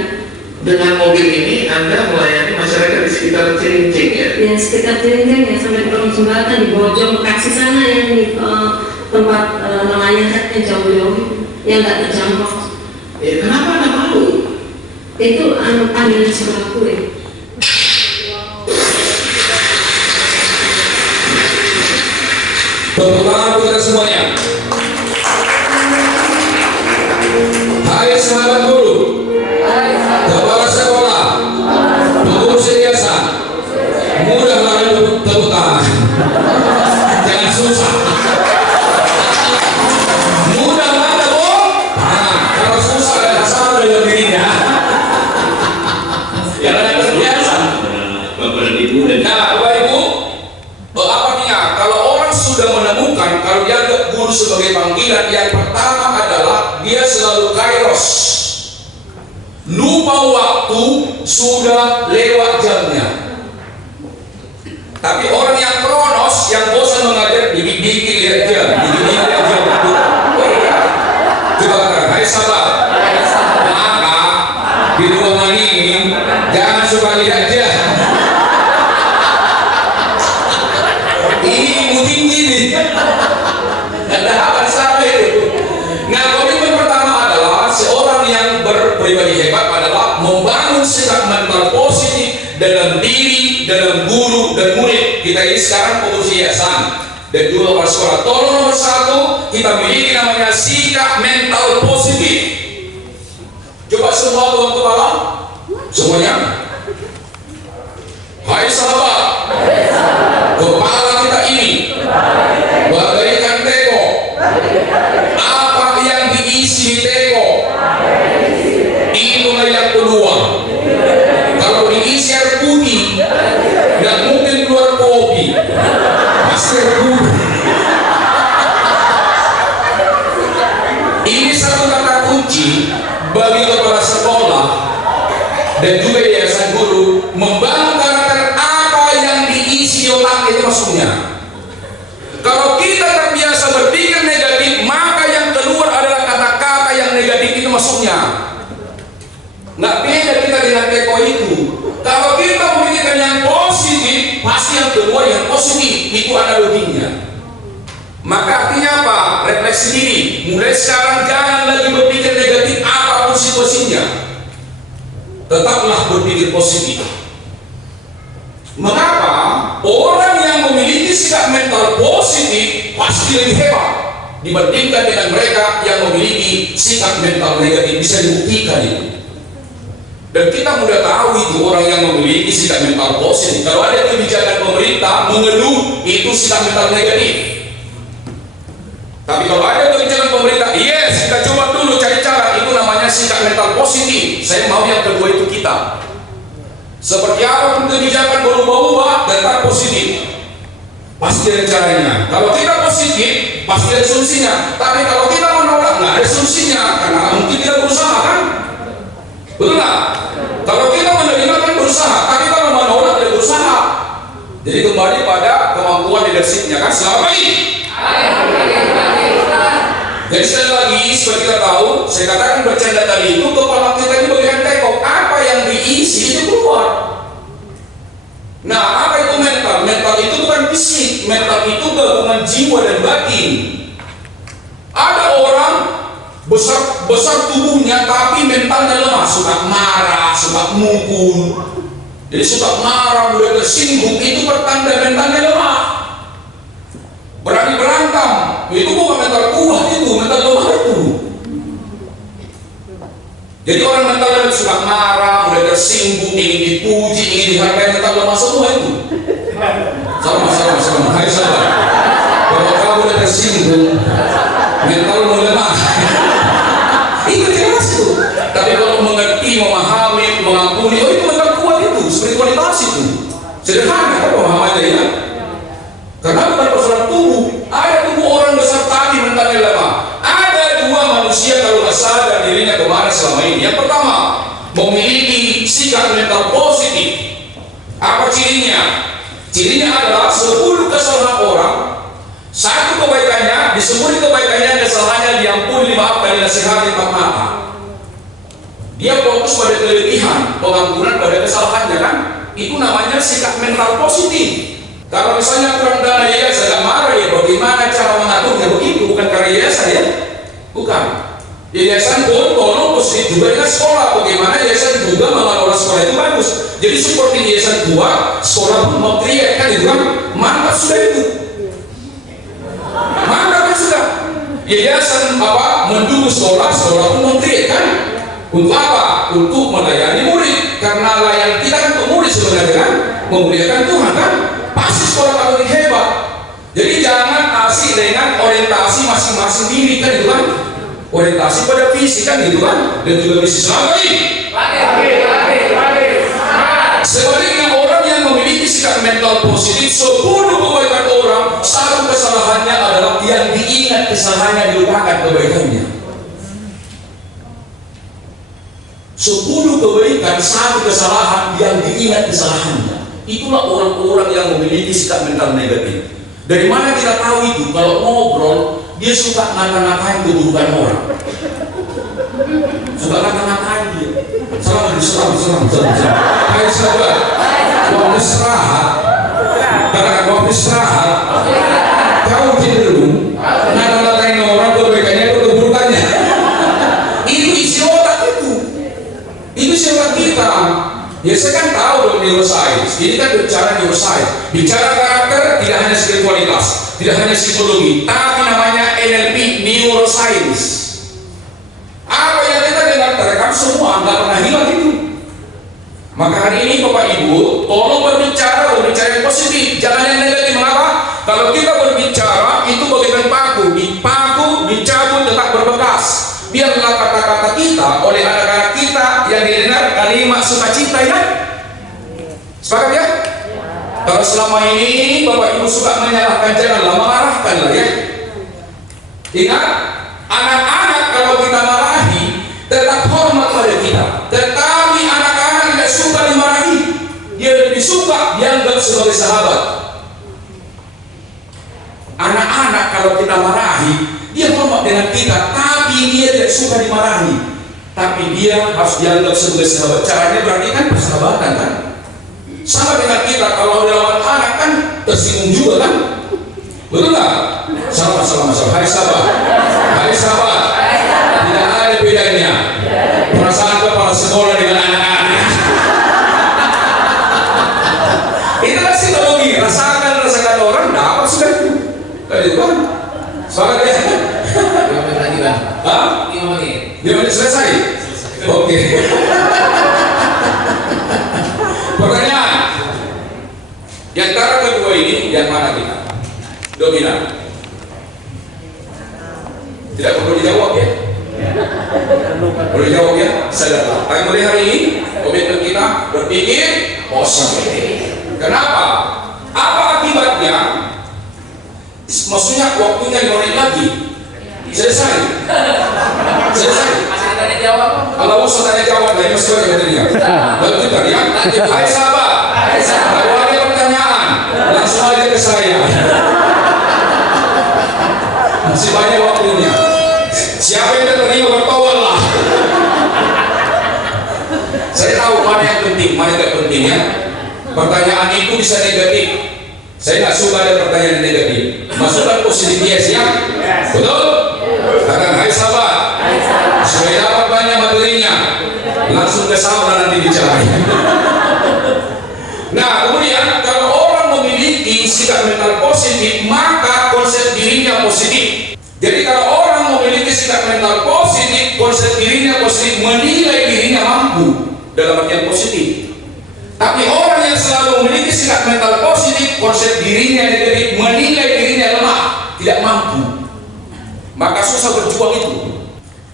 Dengan mobil ini Anda melayani masyarakat di sekitar Cilincing ya? Ya, sekitar Cilincing ya, sampai kolong jembatan di Bojong Bekasi sana yang di tempat nelayan yang jauh-jauh yang nggak terjangkau. Ya, kenapa Anda malu? Itu panggilan sekolahku ya. Tepuk tangan untuk kita semuanya. Hai sahabat guru, kepala sekolah, pengurus yayasan, mudahlah tepuk tangan. Jangan susah. Mudahlah tepuk tangan. Kalau susah ada sama dengan dirinya. Yang ada terbiasa. Bapak dan Ibu dan Nah, Bapak Ibu, apa artinya? Kalau orang sudah menemukan, kalau dianggap guru sebagai panggilan, yang pertama adalah dia selalu kairos. Lupa waktu, sudah lewat jamnya. Tapi orang yang kronos, yang bosan mengajar, dikit-dikit lihat jam, dikit-dikit lihat jam. Coba katakan, hai sahabat, maka di ruangan ini jangan suka lihat jam. Ini ilmu tinggi nih. Ada apa sampai itu? Nah, komitmen pertama adalah seorang yang berpribadi hebat adalah membangun sikap mental positif dalam diri, dalam guru dan murid. Kita ini sekarang pengurus yayasan dan juga kepala sekolah. Tolong nomor satu, kita miliki namanya sikap mental positif. Coba semua tuan kepala, semuanya. Hai sahabat, kepala kita ini bagaikan teko. Apa yang diisi teko, itulah yang keluar. Kalau diisi air putih, tidak mungkin keluar kopi, pasti air putih. Ini satu kata kunci bagi kepala sekolah dan juga yayasan guru, membangun karakter apa yang diisi otak itu maksudnya. Kalau kita terbiasa berpikir negatif, maka yang keluar adalah kata-kata yang negatif itu maksudnya. Nggak beda kita dengan teko itu. Kalau kita memikirkan yang positif, pasti yang keluar yang positif. Itu analoginya. Maka artinya apa? refleksi diri. Mulai sekarang jangan lagi berpikir negatif apapun situasinya. Tetaplah berpikir positif. Mengapa? Orang yang memiliki sikap mental positif pasti lebih hebat dibandingkan dengan mereka yang memiliki sikap mental negatif. Bisa dibuktikan itu. Dan kita mudah tahu itu orang yang memiliki sikap mental positif. Kalau ada kebijakan pemerintah mengeluh, itu sikap mental negatif. Tapi kalau ada kebijakan pemerintah, yes, kita coba dulu cari cara, itu namanya sikap mental positif. Saya mau yang kedua itu kita. Seperti apapun kebijakan berubah-ubah, tetap positif. Pasti ada caranya. Kalau kita positif, pasti ada solusinya. Tapi kalau kita menolak, nggak ada solusinya, karena mungkin kita berusaha kan? Betul nggak? Kalau kita menerima kan berusaha, tapi kalau menolak tidak berusaha. Jadi kembali pada kemampuan leadershipnya kan. Selamat pagi. Jadi sekali lagi, seperti kita tahu, saya katakan bercanda tadi itu, kepala kita ini bagian tekok, apa yang diisi itu keluar. Nah, apa itu mental? Mental itu bukan fisik, mental itu gabungan jiwa dan batin. Ada orang besar tubuhnya tapi mentalnya lemah, suka marah, suka mukul. Jadi suka marah, mudah tersinggung, itu pertanda mentalnya lemah. Berani berantem, itu bukan mental kuat, itu mental lemah itu. Jadi orang mental lemah suka marah, mudah tersinggung, ingin dipuji, ingin dihargai, mental lemah semua itu. Sama. Hai sahabat, kalau kamu udah tersinggung, mental lemah. Itu jelas itu. Tapi kalau mengerti, memahami, mengampuni, oh itu mental kuat itu, spiritualitas itu. Sederhana kan pemahamannya ya. Karena bukan persoalan tubuh. Ada tubuh orang besar tadi mentalnya lemah. Ada dua manusia kalau nggak sadar dirinya kemana selama ini. Yang pertama, memiliki sikap mental positif. Apa cirinya? Cirinya adalah 10 kesalahan orang, satu kebaikannya, disebut kebaikannya, kesalahannya diampuni, dimaafkan, dinasihati, empat mata. Dia fokus pada kelebihan, pengampunan pada kesalahannya kan? Itu namanya sikap mental positif. Kalau misalnya kurang dana yayasan, tidak marah ya, bagaimana cara mengaturnya begitu? Bukan karena yayasan ya? Bukan. Yayasan pun tolong positif juga dengan sekolah. Bagaimana yayasan juga mengelola sekolah itu bagus. Jadi seperti yayasan tua, sekolah pun mau create kan itu kan? Mantap sudah itu. Mantap kan sudah. Yayasan mendukung sekolah, sekolah pun mau create kan? Untuk apa? Untuk melayani murid. Karena layan kita kan untuk murid sebenarnya kan? Memuliakan Tuhan kan? Pasti sekolah Katolik hebat. Jadi jangan asik dengan orientasi masing-masing diri kan itu kan? Orientasi pada visi kan gitu kan? Dan juga visi selama ini. Sebaliknya orang yang memiliki sikap mental positif, 10 kebaikan orang, satu kesalahannya adalah yang diingat kesalahannya, dilupakan kebaikannya. 10 kebaikan, satu kesalahan yang diingat kesalahannya. Itulah orang-orang yang memiliki sikap mental negatif. Dari mana kita tahu itu? Kalau ngobrol, dia suka ngata-ngatain keburukan orang. Suka ngata-ngatain dia. Serang. Hai sahabat, waktu istirahat, karena waktu istirahat, kau cenderung ngata-ngatain orang kebaikannya atau keburukannya. Itu isi otak itu. Itu isi otak kita. Ya saya kan tahu dong neuroscience. Ini kan bicara neuroscience. Bicara karakter tidak hanya spiritualitas, tidak hanya psikologi, tapi namanya NLP, neuroscience. Apa yang kita dengar terekam semua, nggak pernah hilang itu. Maka hari ini Bapak Ibu, tolong berbicara yang positif, jangan yang negatif. Mengapa? Kalau kita berbicara itu bagaikan paku, dipaku, dicabut tetap berbekas. Biarlah kata-kata kita oleh anak-anak kita yang didengar kalimat sukacita ya. Sepakat ya? Kalau selama ini Bapak Ibu suka menyalahkan, janganlah mengarahkan lah ya. Ingat, anak-anak kalau kita marahi tetap hormat pada kita. Tetapi anak-anak tidak suka dimarahi. Dia lebih suka dianggap sebagai sahabat. Anak-anak kalau kita marahi, dia hormat dengan kita, tapi dia tidak suka dimarahi. Tapi dia harus dianggap sebagai sahabat. Caranya berarti kan persahabatan kan? Sama dengan kita, kalau lawan anak kan tersinggung juga kan? Betul nggak? Sama. Hai sahabat. Hai sahabat. Tidak ada bedanya perasaan kepala sekolah dengan anak-anak. Itu kan psikologi. Rasakan orang dapat sudah itu. Kayak itu kan. Sepakat ya? 5 menit lagi Bang. Hah? 5 menit. 5 menit selesai? Oke. Pertanyaan. Di antara kedua ini, yang mana kita? Dominan. Tidak perlu dijawab ya? Boleh jawab ya? Sadarlah. Tapi mulai hari ini, komitmen kita berpikir positif. Kenapa? Apa akibatnya? Maksudnya waktunya 5 menit lagi. Selesai. Masih tanya jawab. Kalau usah tanya jawab, dari masih banyak materinya. Betul kan ya? Hai sahabat. Kalau ada pertanyaan, langsung aja ke saya. Masih banyak waktunya. Siapa yang terima bertawal lah. Saya tahu mana yang penting, mana yang tidak penting ya. Pertanyaan itu bisa negatif. Saya nggak suka ada pertanyaan negatif. Masukkan positif dia siap. Betul? Katakan hai sahabat. Supaya dapat banyak materinya. Langsung ke saudara nanti bicara. Nah kemudian kalau orang memiliki sikap mental positif, maka konsep dirinya positif. Jadi kalau orang memiliki sikap mental positif, konsep dirinya positif, menilai dirinya mampu dalam artian positif. Tapi orang yang selalu memiliki sikap mental positif, konsep dirinya negatif, menilai dirinya lemah, tidak mampu, maka susah berjuang itu.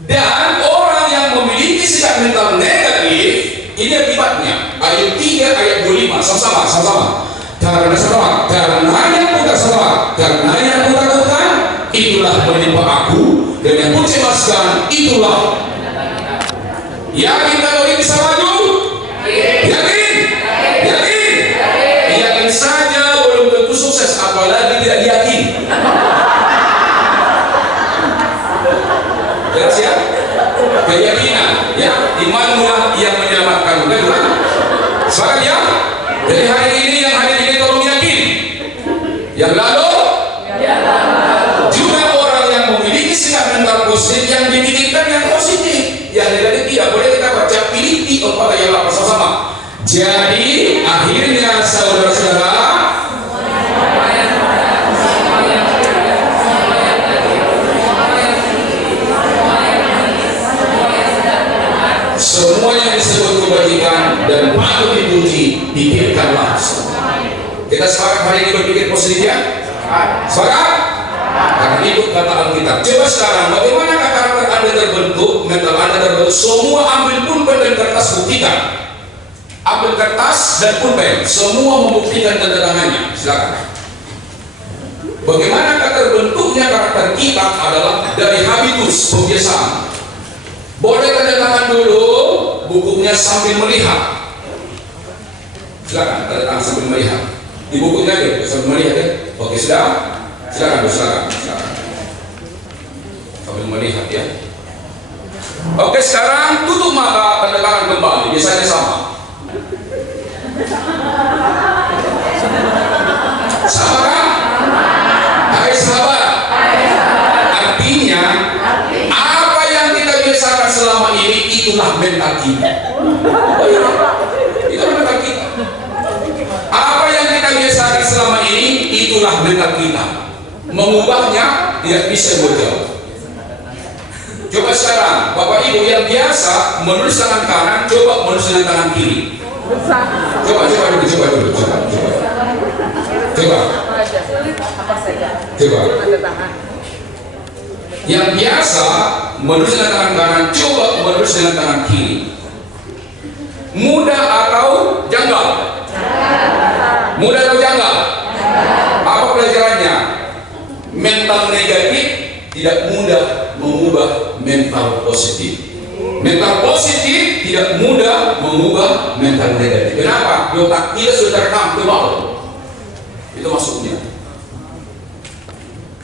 Dan orang yang memiliki sikap mental negatif, ini akibatnya. Ayat 3, ayat 25, sama-sama. Karena yang ku sama, karena yang ku takutkan, itulah menimpa aku, dan yang ku cemaskan, itulah. Yakin kalau ini bisa maju? Yakin? Yakin saja belum tentu sukses, apalagi tidak yakin. Jelas ya? Keyakinan, ya, imanlah yang menyelamatkan. Betul? Sepakat ya? Jadi hari ini yang hadir ini tolong yakin. Yang lalu juga orang yang memiliki sikap mental positif, yang dipikirkan yang positif, yang negatif tidak boleh kita baca. Pilih kepada yang lapar sama. Jadi akhirnya saudara-saudara, semua yang disebut kebajikan dan patut dipuji, pikirkan langsung. Kita sepakat hari ini berpikir positif ya? Sepakat? Karena itu kata Alkitab. Coba sekarang, bagaimana karakter Anda terbentuk, mental Anda terbentuk? Semua ambil pulpen dan kertas, buktikan. Ambil kertas dan pulpen, semua membuktikan tanda tangannya. Silakan. Bagaimana terbentuknya karakter kita adalah dari habitus, kebiasaan. Boleh tanda tangan dulu, bukunya sambil melihat. Silakan, tanda tangan sambil melihat. Di bukunya aja, sambil melihat ya. Oke, sudah? Silakan. Sambil melihat ya. Oke, sekarang tutup mata, tanda tangan kembali. Biasanya sama. Sama kan? Hai sahabat. Artinya apa yang kita biasakan selama ini itulah mental kita. Oh iya, itu mental kita. Apa yang kita biasakan selama ini itulah mental kita. Mengubahnya tidak bisa berjauh. Coba sekarang Bapak Ibu yang biasa menulis tangan kanan, coba menulis dengan tangan kiri. Coba dulu. Yang biasa menulis dengan tangan kanan, coba menulis dengan tangan kiri. Mudah atau janggal? Mudah atau janggal? Apa pelajarannya? Mental negatif tidak mudah mengubah mental positif. Mental positif tidak mudah mengubah mental negatif. Kenapa? Di otak kita sudah terekam ke bawah. Itu maksudnya.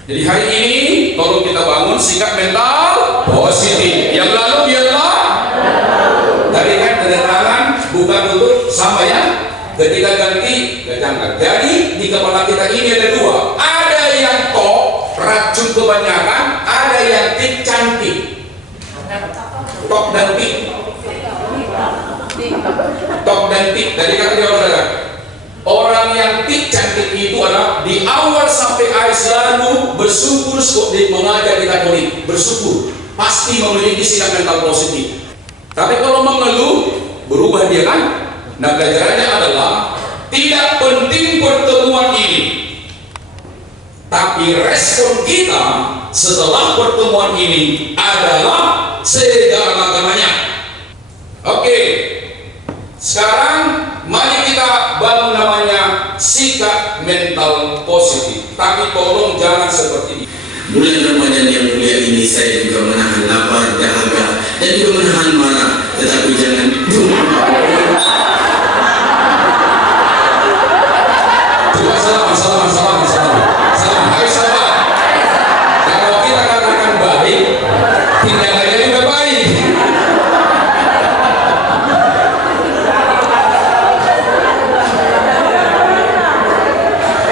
Jadi hari ini tolong kita bangun sikap mental positif. Yang lalu biarlah. Tadi kan tanda tangan bukan untuk sama ya. Ketika ganti, jangan. Jadi di kepala kita ini ada dua. Ada yang top, masih kebanyakan ada yang tik cantik, tok dan tik, tok dan tik. Dari kata dia orang yang tik cantik itu adalah di awal sampai akhir selalu bersyukur mengajar di Katolik, bersyukur pasti memiliki sikap mental positif. Tapi kalau mengeluh berubah dia kan. Nah, pelajarannya adalah tidak penting pertemuan ini, tapi respon kita setelah pertemuan ini adalah segala-galanya. Oke, sekarang mari kita bangun namanya sikap mental positif. Tapi tolong jangan seperti ini. Bulan Ramadan yang mulia ini saya juga menahan lapar, dahaga, dan juga menahan marah. Tetapi jangan salam. Hai sahabat, kalau kita katakan baik, tindakannya juga baik.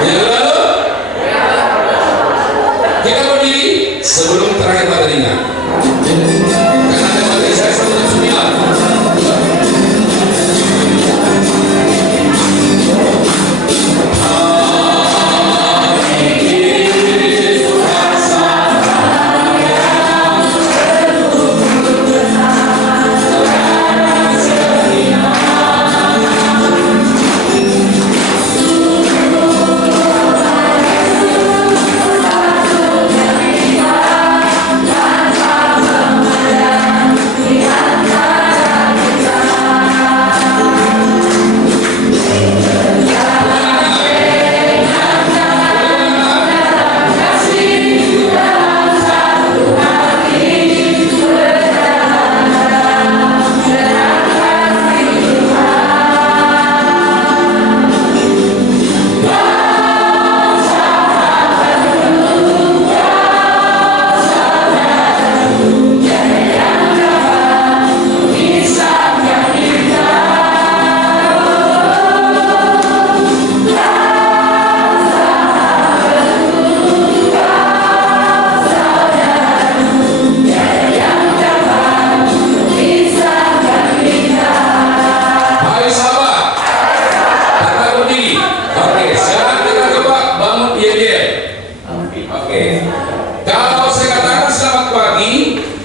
Yang lalu kita berdiri sebelum terakhir materinya. Karena ada materi saya 169.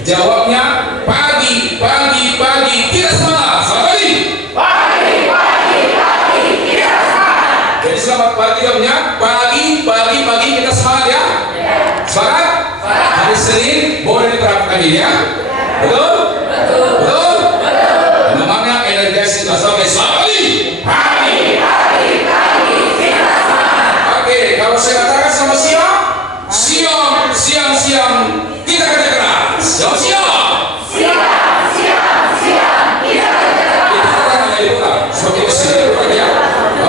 Jawabnya pagi. Kita semangat. Selamat pagi. Kita semangat. Jadi selamat pagi jawabnya pagi kita semangat ya. Semangat. Hari Senin boleh diterapkan ini ya. Betul. Namanya energi kita sampai selamat pagi. Kita semangat. Oke, kalau saya katakan sama siang kita kerja keras. Siang kita kerja keras. Seperti kesini ya.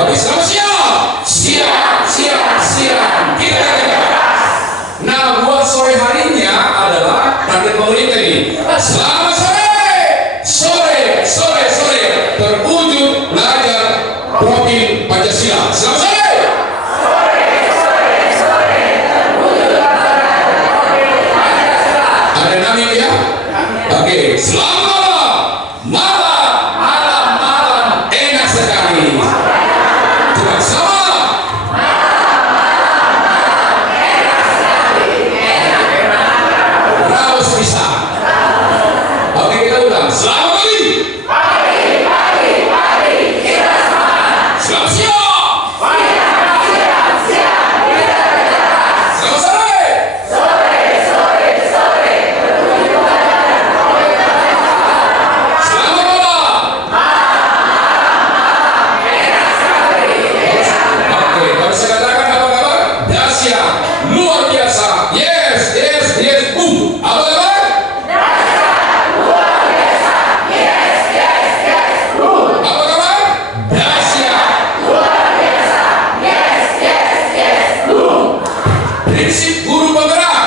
Oke, selamat siang kita kerja keras. Nah, buat sore harinya adalah target pemerintah ini. Selamat sore terwujud belajar profil Pancasila. Selamat sore. Oke, selamat malam enak sekali. Coba selamat raus bisa. Oke, kita ulang. Selamat pagi. Kita semangat. Selamat siang. Selamat sore. Luar biasa. Yes. Boom. Apa kabar? Luar biasa. Yes. Boom. Apa kabar? Dahsyat. Luar biasa. Yes. Boom. Prinsip guru penggerak.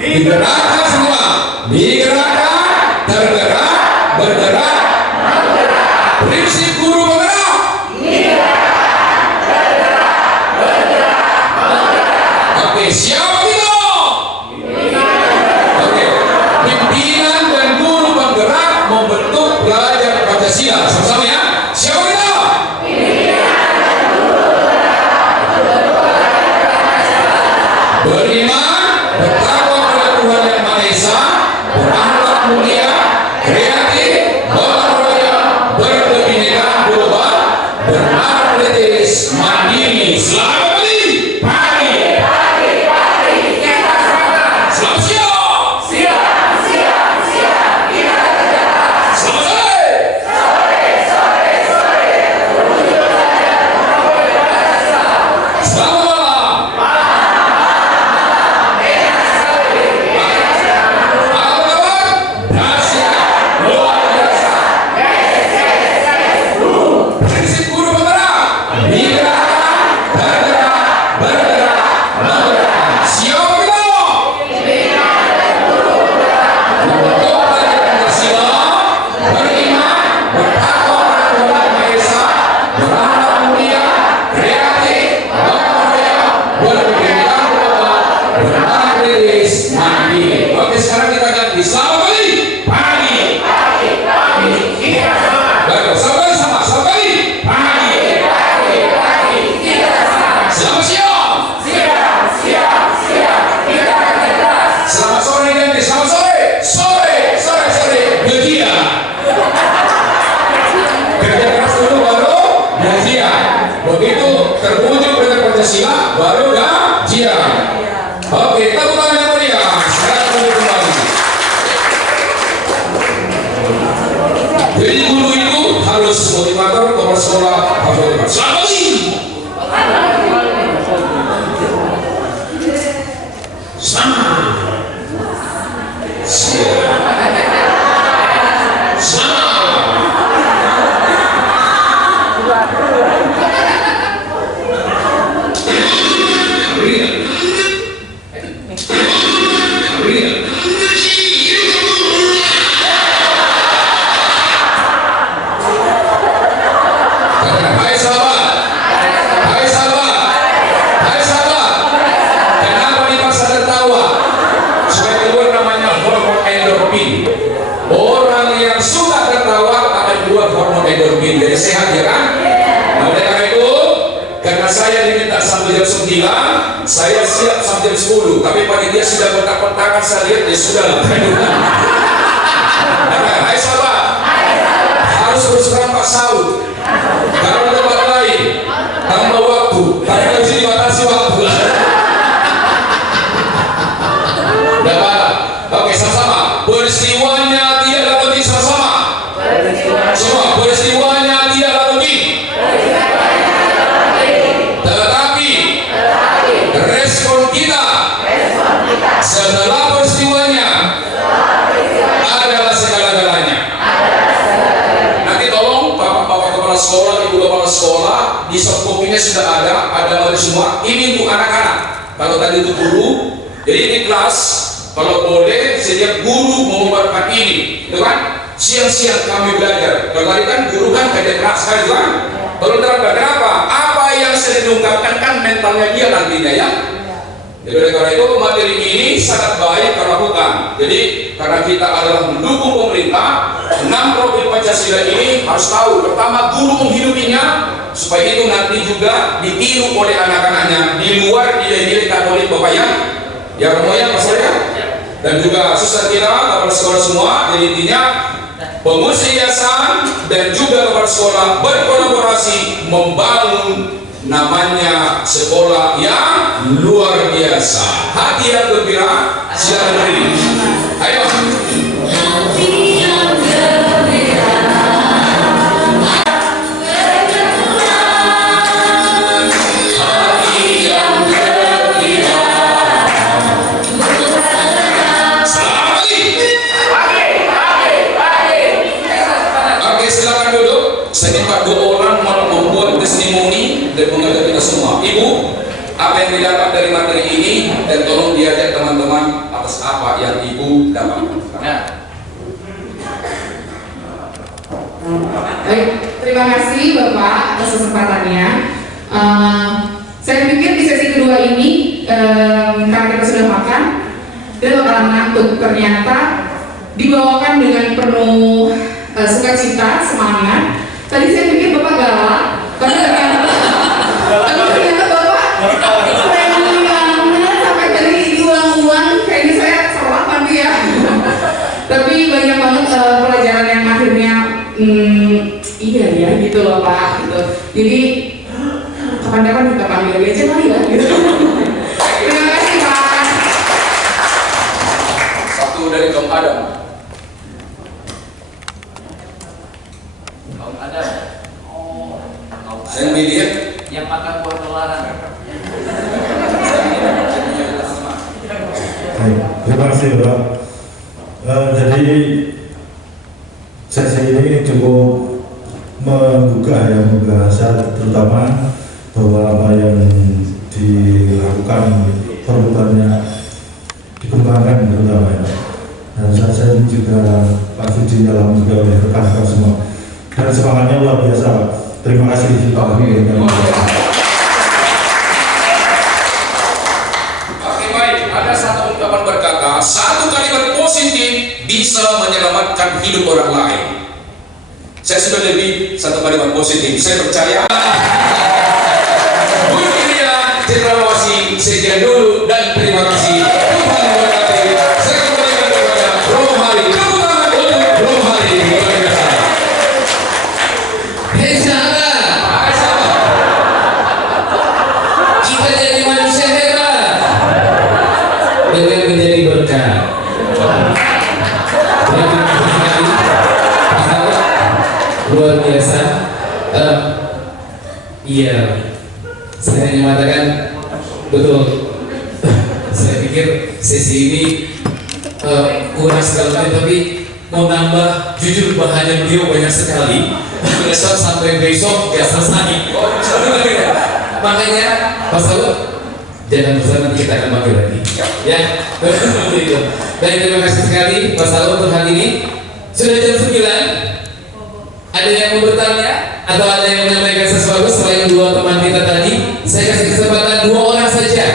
Digerakkan semua. Digerakkan, tergerak, bergerak, menggerak. Prinsip guru penggerak. Digerakkan, tergerak, bergerak, menggerak. Oke, siapa kita? sekolah harus berdebat. Selamat pagi. Selamat. Orang yang suka tertawa akan keluar hormon endorfin, jadi sehat ya kan? Nah, oleh karena itu, karena saya diminta sampai jam 9, saya siap sampai jam 10, tapi panitia sudah kontak-kontakan, saya lihat ya sudah lah. Hai sahabat, harus terus terang Pak Saud. Kalau di tempat lain, tambah waktu, tapi harus dibatasi waktu. Oke, sama-sama. Peristiwanya tidak penting sama-sama. Semua peristiwanya tidak penting. Tetapi respon kita setelah peristiwanya adalah segala-galanya. Nanti tolong bapak-bapak kepala sekolah, ibu kepala sekolah, di soft copy-nya sudah ada semua. Ini untuk anak-anak. Kalau tadi itu guru, jadi ini kelas. Kalau boleh, setiap guru mengumpulkan ini, itu kan? Siang-siang kami belajar. Kalau tadi kan guru kan kerja keras kan, itu kan? Kalau terangkan kenapa? Apa yang saya diungkapkan kan mentalnya dia nantinya ya. Jadi oleh karena itu materi ini sangat baik kita lakukan. Jadi karena kita adalah mendukung pemerintah, 6 profil Pancasila ini harus tahu. Pertama, guru menghidupinya supaya itu nanti juga ditiru oleh anak-anaknya di luar nilai-nilai Katolik Bapak ya. Ya semuanya Mas ya. Dan juga susah kita kepala sekolah semua. Jadi intinya pengurus yayasan dan juga kepala sekolah berkolaborasi membangun namanya sekolah yang luar biasa. Hati yang gembira, silakan berdiri. Ayo. Saya minta 2 orang membuat testimoni dan mengajak kita semua. Ibu, apa yang didapat dari materi ini dan tolong diajak teman-teman atas apa yang ibu dapat. Baik, terima kasih Bapak atas kesempatannya. Saya pikir di sesi kedua ini karena kita sudah makan, kita bakalan ngantuk. Ternyata dibawakan dengan penuh sukacita, semangat. Tadi saya pikir Bapak galak, tapi ternyata Bapak friendly banget sampai tadi diulang-ulang. Kayaknya saya salah nanti ya. Tapi banyak banget pelajaran yang akhirnya iya ya gitu loh Pak. Gitu. Jadi kapan-kapan kita panggil aja kali ya. Gitu. Terima kasih Pak. Satu dari Kaum Adam. Saya media yang makan buah terlarang. Terima kasih Pak. Jadi sesi ini cukup menggugah ya, membahas terutama bahwa apa yang dilakukan perlu banyak dikembangkan terutama ya. Dan saya juga pasti di dalam juga oleh rekan-rekan semua. Dan semangatnya luar biasa Pak. Terima kasih Pak. Oke baik, ada satu ungkapan berkata, satu kalimat positif bisa menyelamatkan hidup orang lain. Saya sudah lebih satu kalimat positif. Saya percaya. Bu Irian Cendrawasih, sekian dulu dan terima kasih. Tuhan memberkati. Saya kembalikan kepada Romo Hari. Tepuk tangan untuk Romo Hari. Hei sahabat, kita jadi manusia hebat dengan menjadi berkat. Terima kasih sekali, Pak Saud, luar biasa. Iya, saya hanya mengatakan betul. Saya pikir sesi ini kurang sekali, tapi mau nambah, jujur bahannya beliau banyak sekali. Besok sampai besok ya selesai. Makanya Pak Saud, jangan bosan, nanti kita akan pakai lagi. Ya, begitu. Baik, terima kasih sekali Pak Saud untuk hal ini. Sudah jam 9. Ada yang mau bertanya atau ada yang menyampaikan sesuatu selain dua teman kita tadi? Saya kasih kesempatan 2 orang saja.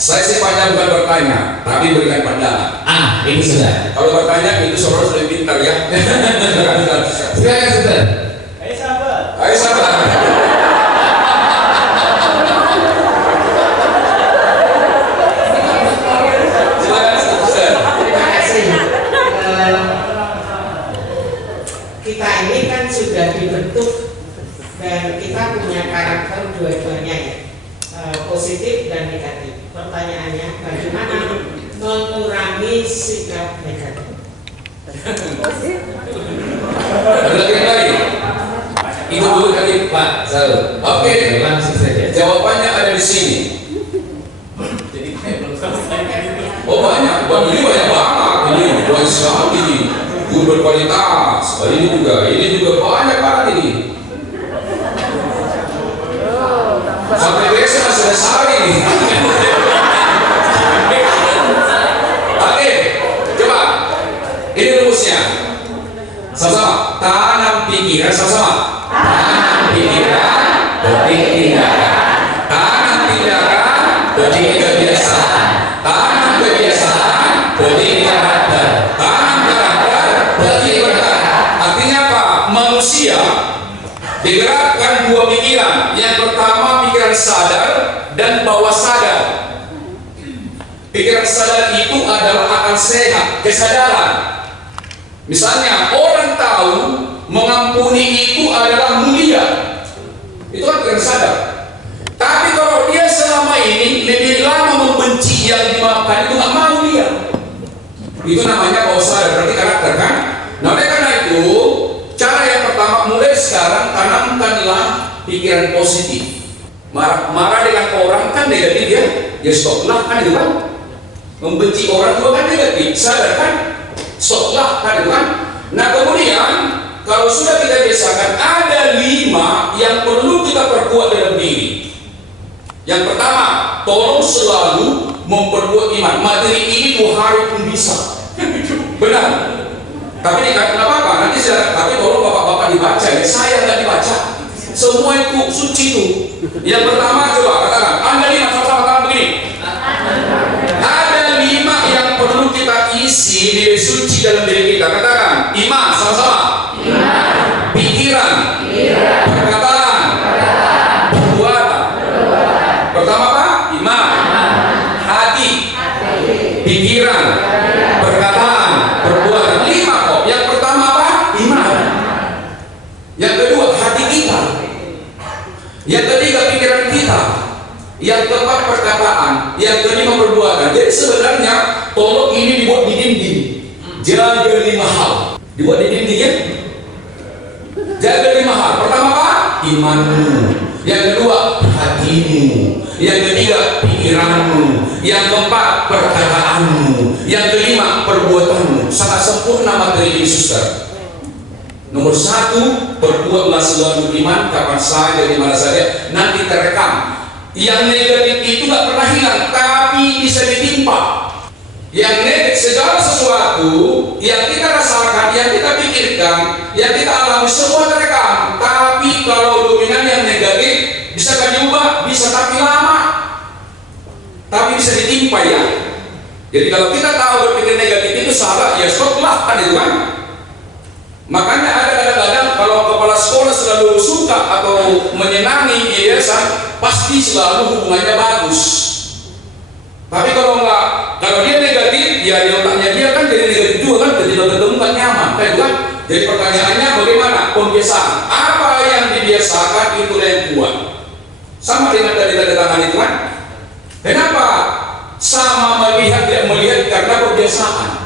Saya sifatnya bukan bertanya, tapi berikan pandangan. Ini sudah. Kalau bertanya itu seorang lebih pintar ya. Silakan Suster. Ayo sabar. Silakan Suster. Terima kasih. Kita ini kan sudah dibentuk dan kita punya karakter dua-duanya ya, positif dan negatif. Pertanyaannya, bagaimana mengurangi sikap negatif? Lagi. Itu dulu tadi Pak Saud. Oke, langsung saja. Jawabannya ada di sini. Oh banyak, ini banyak banget. Ini banyak sekali ini. Berkualitas. Ini juga banyak banget ini. Sampai besok masih ada sehari ini. Oke, coba. Ini rumusnya. Sama-sama. Tanam pikiran sama-sama. Tanam pikiran, detik tindakan. Tanam tindakan, detik kebiasaan. Tanam kebiasaan, detik karakter. Tanam karakter, detik bertahan. Artinya apa? Manusia digerakkan 2 pikiran. Yang pertama pikiran sadar dan bawah sadar. Pikiran sadar itu adalah akal sehat, kesadaran. Misalnya orang tahu mengampuni itu adalah mulia, itu kan pikiran sadar. Tapi kalau dia selama ini lebih lama membenci yang dimaafkan, itu nggak mau dia. Itu namanya bawah sadar, berarti karakter kan. Nah oleh karena itu, cara yang pertama mulai sekarang tanamkanlah pikiran positif. Marah dengan orang kan negatif ya stoplah kan itu kan. Membenci orang juga kan negatif, sadar kan? Stoplah kan itu kan. Nah kemudian kalau sudah kita biasakan, ada 5 yang perlu kita perkuat dalam diri. Yang pertama, tolong selalu memperkuat iman. Materi ini 2 hari pun bisa. Benar. Tapi nggak apa-apa, nanti saya. Tapi tolong bapak-bapak dibaca ya. Saya nggak dibaca. Semua itu suci itu. Yang pertama coba katakan, Anda 5 sama-sama tangan begini. Ada 5 yang perlu kita isi nilai suci dalam diri kita. Katakan, iman sama-sama. Pikiran. Perkataan. Perbuatan. Pertama apa? Iman. Hati. Pikiran. Perkataan. Perbuatan. 5 kok. Yang pertama apa? Iman. Yang kedua hati kita. Yang ketiga pikiran kita. Yang keempat perkataan. Yang kelima perbuatan. Jadi sebenarnya tolong ini dibuat di dinding. Jaga 5 hal. Dibuat di dinding ya. Jaga 5 hal. Pertama apa? Imanmu. Yang kedua hatimu. Yang ketiga pikiranmu. Yang keempat perkataanmu. Yang kelima perbuatanmu. Sangat sempurna materi ini suster. Nomor 1, perbuatlah selalu iman kapan saja, di mana saja, nanti terekam. Yang negatif itu gak pernah hilang, tapi bisa ditimpa. Yang negatif, segala sesuatu yang kita rasakan, yang kita pikirkan, yang kita alami, semua terekam. Tapi kalau dominan yang negatif, bisa kan diubah, bisa tapi lama, tapi bisa ditimpa ya. Jadi kalau kita tahu berpikir negatif itu salah, ya stoplah kan itu kan. Makanya ada kadang-kadang kalau kepala sekolah selalu suka atau menyenangi yayasan, pasti selalu hubungannya bagus. Tapi kalau enggak, kalau dia negatif, ya di otaknya dia kan jadi negatif juga kan, jadi ketemu kan nyaman, kan juga. Jadi pertanyaannya bagaimana pembiasaan? Apa yang dibiasakan itu yang kuat. Sama dengan tadi tanda tangan itu kan. Kenapa? Sama melihat tidak melihat karena kebiasaan.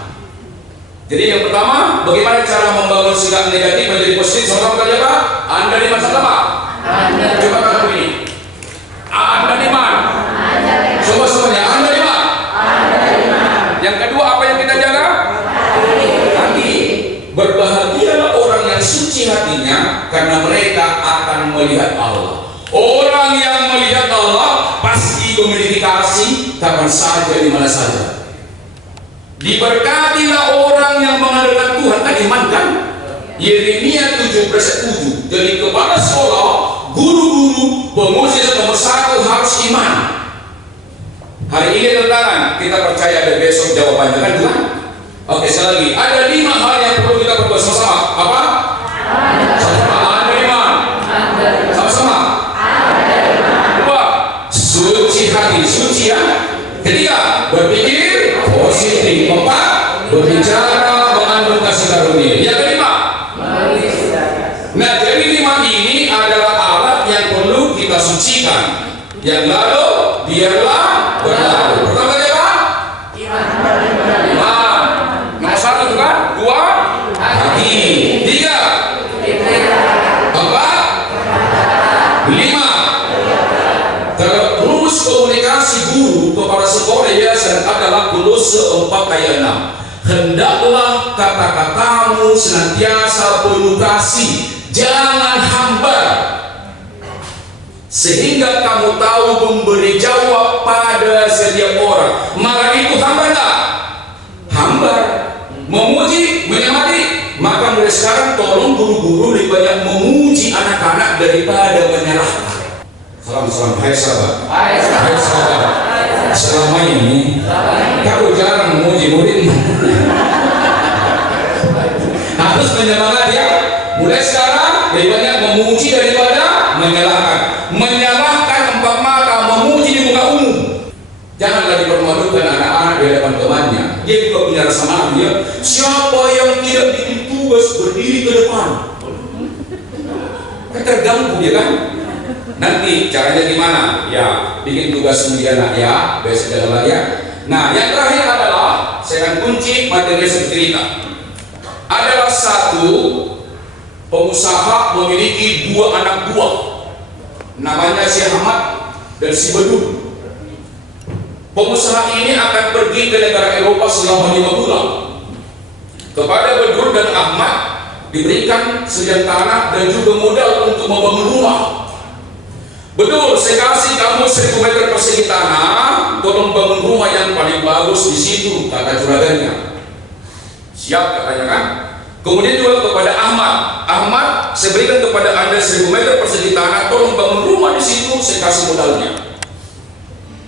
Jadi yang pertama, bagaimana cara membangun sikap negatif menjadi positif? Sama-sama kita Anda di masa depan. Coba katakan ini. Anda di mana? Coba semuanya, Anda di mana? Yang kedua, apa yang kita jaga? Hati. Berbahagialah orang yang suci hatinya, karena mereka akan melihat Allah. Orang yang melihat Allah pasti memiliki kasih kapan saja, di mana saja. Diberkatilah orang yang mengandalkan Tuhan. Kan iman kan? Yeremia 7:7. Jadi kepala sekolah, guru-guru, pengurus nomor 1 harus iman. Hari ini tentangan, kita percaya ada besok jawabannya kan Tuhan? Oke, sekali lagi, ada 5 hal yang perlu kita perbuat sama-sama. Apa? Sama-sama, ada iman. Sama-sama. Dua, suci hati, suci ya. Ketiga, berpikir positif. 4, berbicara mengandung kasih karunia. Yang kelima, nah jadi 5 ini adalah alat yang perlu kita sucikan. Yang lalu biarlah berlalu. Pertama kali apa? Iman. Nomor 1 itu kan? 2, hati. 3, 4, 5. Terus komunikasi guru kepada sekolah yayasan adalah Kolose 4:6. Hendaklah kata-katamu senantiasa penuh kasih, jangan hambar, sehingga kamu tahu memberi jawab pada setiap orang. Marah itu hambar tak? Hambar. Memuji, menyemati. Maka mulai sekarang tolong guru-guru lebih banyak memuji anak-anak daripada menyalahkan. Salam, hai sahabat. Hai sahabat. Selama ini kau jarang memuji muridmu. Harus menyemangati ya. Mulai sekarang lebih banyak memuji daripada menyalahkan. Menyalahkan 4 mata, memuji di muka umum. Janganlah dipermalukan anak-anak di hadapan temannya. Dia juga punya rasa malu ya. Siapa yang tidak bikin tugas berdiri ke depan? Terganggu dia kan? Nanti caranya gimana? Ya, bikin tugas kemudian ya, besok adalah ya. Nah, yang terakhir adalah saya akan kunci materi cerita. Adalah satu pengusaha memiliki 2 anak buah. Namanya si Ahmad dan si Bedul. Pengusaha ini akan pergi ke negara Eropa selama 5 bulan. Kepada Bedul dan Ahmad diberikan sedian tanah dan juga modal untuk membangun rumah. Betul, saya kasih kamu 1000 meter persegi tanah, tolong bangun rumah yang paling bagus di situ, kata juragannya. Siap katanya kan? Kemudian juga kepada Ahmad, saya berikan kepada Anda 1000 meter persegi tanah, tolong bangun rumah di situ, saya kasih modalnya.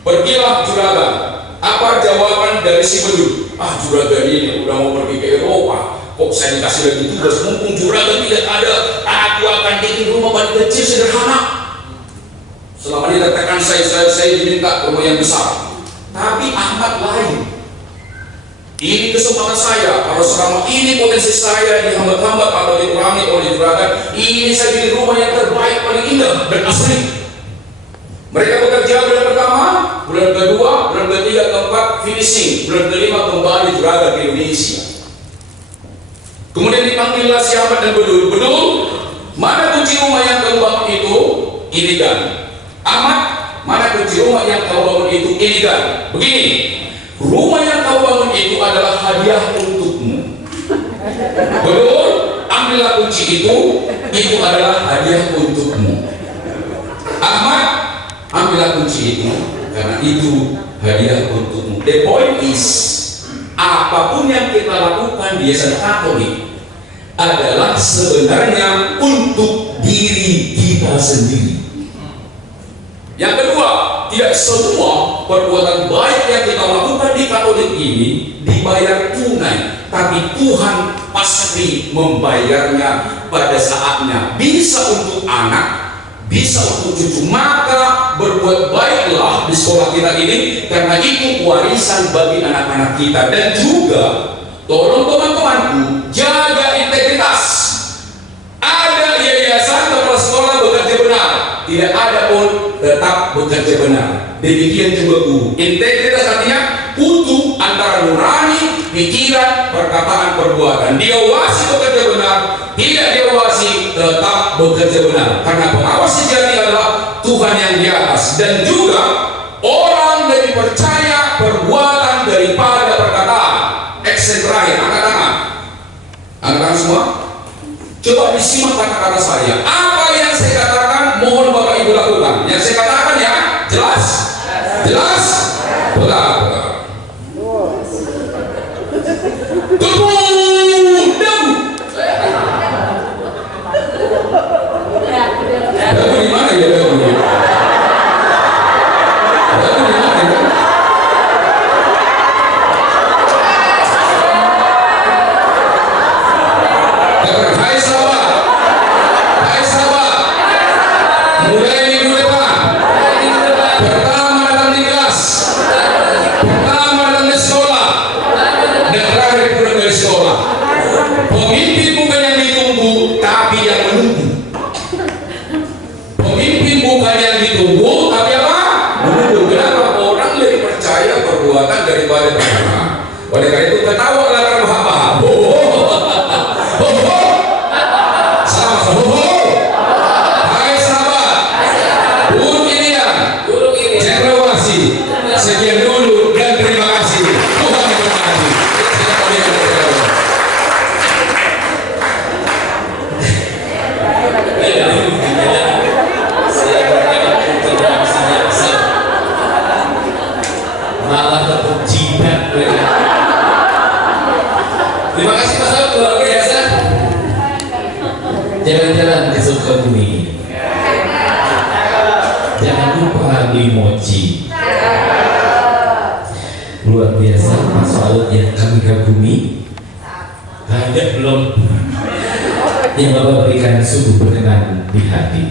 Pergilah juragan. Apa jawaban dari si Bedul? Ah, juragan ini udah mau pergi ke Eropa, kok saya dikasih lagi tugas, mumpung juragan tidak ada, aku akan bikin rumah paling kecil sederhana. Selama ini katakan saya diminta rumah yang besar. Tapi Ahmad lain. Ini kesempatan saya. Kalau selama ini potensi saya dihambat-hambat atau dikurangi oleh juragan, ini saya bikin rumah yang terbaik, paling indah dan asli. Mereka bekerja bulan pertama, bulan kedua, bulan ketiga, keempat finishing, bulan kelima kembali juragan ke Indonesia. Kemudian dipanggillah si Ahmad dan Bedul. Bedul, mana kunci rumah yang kamu bangun itu? Ini kan. Ahmad, mana kunci rumah yang kau bangun itu? Ini kan. Begini, rumah yang kau bangun itu adalah hadiah untukmu. Betul? Ambillah kunci itu adalah hadiah untukmu. Ahmad, ambillah kunci itu, karena itu hadiah untukmu. The point is, apapun yang kita lakukan di Yayasan Katolik adalah sebenarnya untuk diri kita sendiri. Yang kedua, tidak semua perbuatan baik yang kita lakukan di Katolik ini dibayar tunai, tapi Tuhan pasti membayarnya pada saatnya. Bisa untuk anak, bisa untuk cucu. Maka berbuat baiklah di sekolah kita ini, karena itu warisan bagi anak-anak kita. Dan juga tolong teman-temanku, jaga integritas. Ada yayasan kepala sekolah bekerja benar, tidak ada pun tetap bekerja benar. Demikian juga guru. Integritas artinya utuh antara nurani, pikiran, perkataan, perbuatan. Diawasi bekerja benar, tidak diawasi tetap bekerja benar, karena pengawas sejati adalah Tuhan yang di atas. Dan juga orang lebih percaya perbuatan daripada perkataan. Action terakhir, angkat tangan. Angkat tangan semua. Coba disimak kata-kata saya. Apa yang saya katakan mohon Bapak Ibu lakukan. Yang saya katakan ya, jelas? Jelas? Betul. Dagu di mana ya dagu? Dagu di mana ya? Hai sahabat, hai sahabat, mulai minggu depan. Pertama datang di kelas, pertama datang di sekolah, dan terakhir pulang dari sekolah. Pemimpin bukan yang ditunggu, tapi yang menunggu. Pemimpin bukan yang ditunggu, tapi apa? Menunggu. Kenapa? Orang lebih percaya perbuatan daripada perkataan. Oleh karena itu ketawalah karena paham. Sama-sama. Hai sahabat, guru ini terima kasih. Sekian dulu dan terima kasih. Tuhan memberkati. Malah tetap jidat. Terima kasih Mas Al, luar biasa. Jalan-jalan ke Sukabumi. Jangan lupa beli mochi. Luar biasa Mas Al yang kami kagumi. Ada belum yang Bapak berikan sungguh berkenan di hati.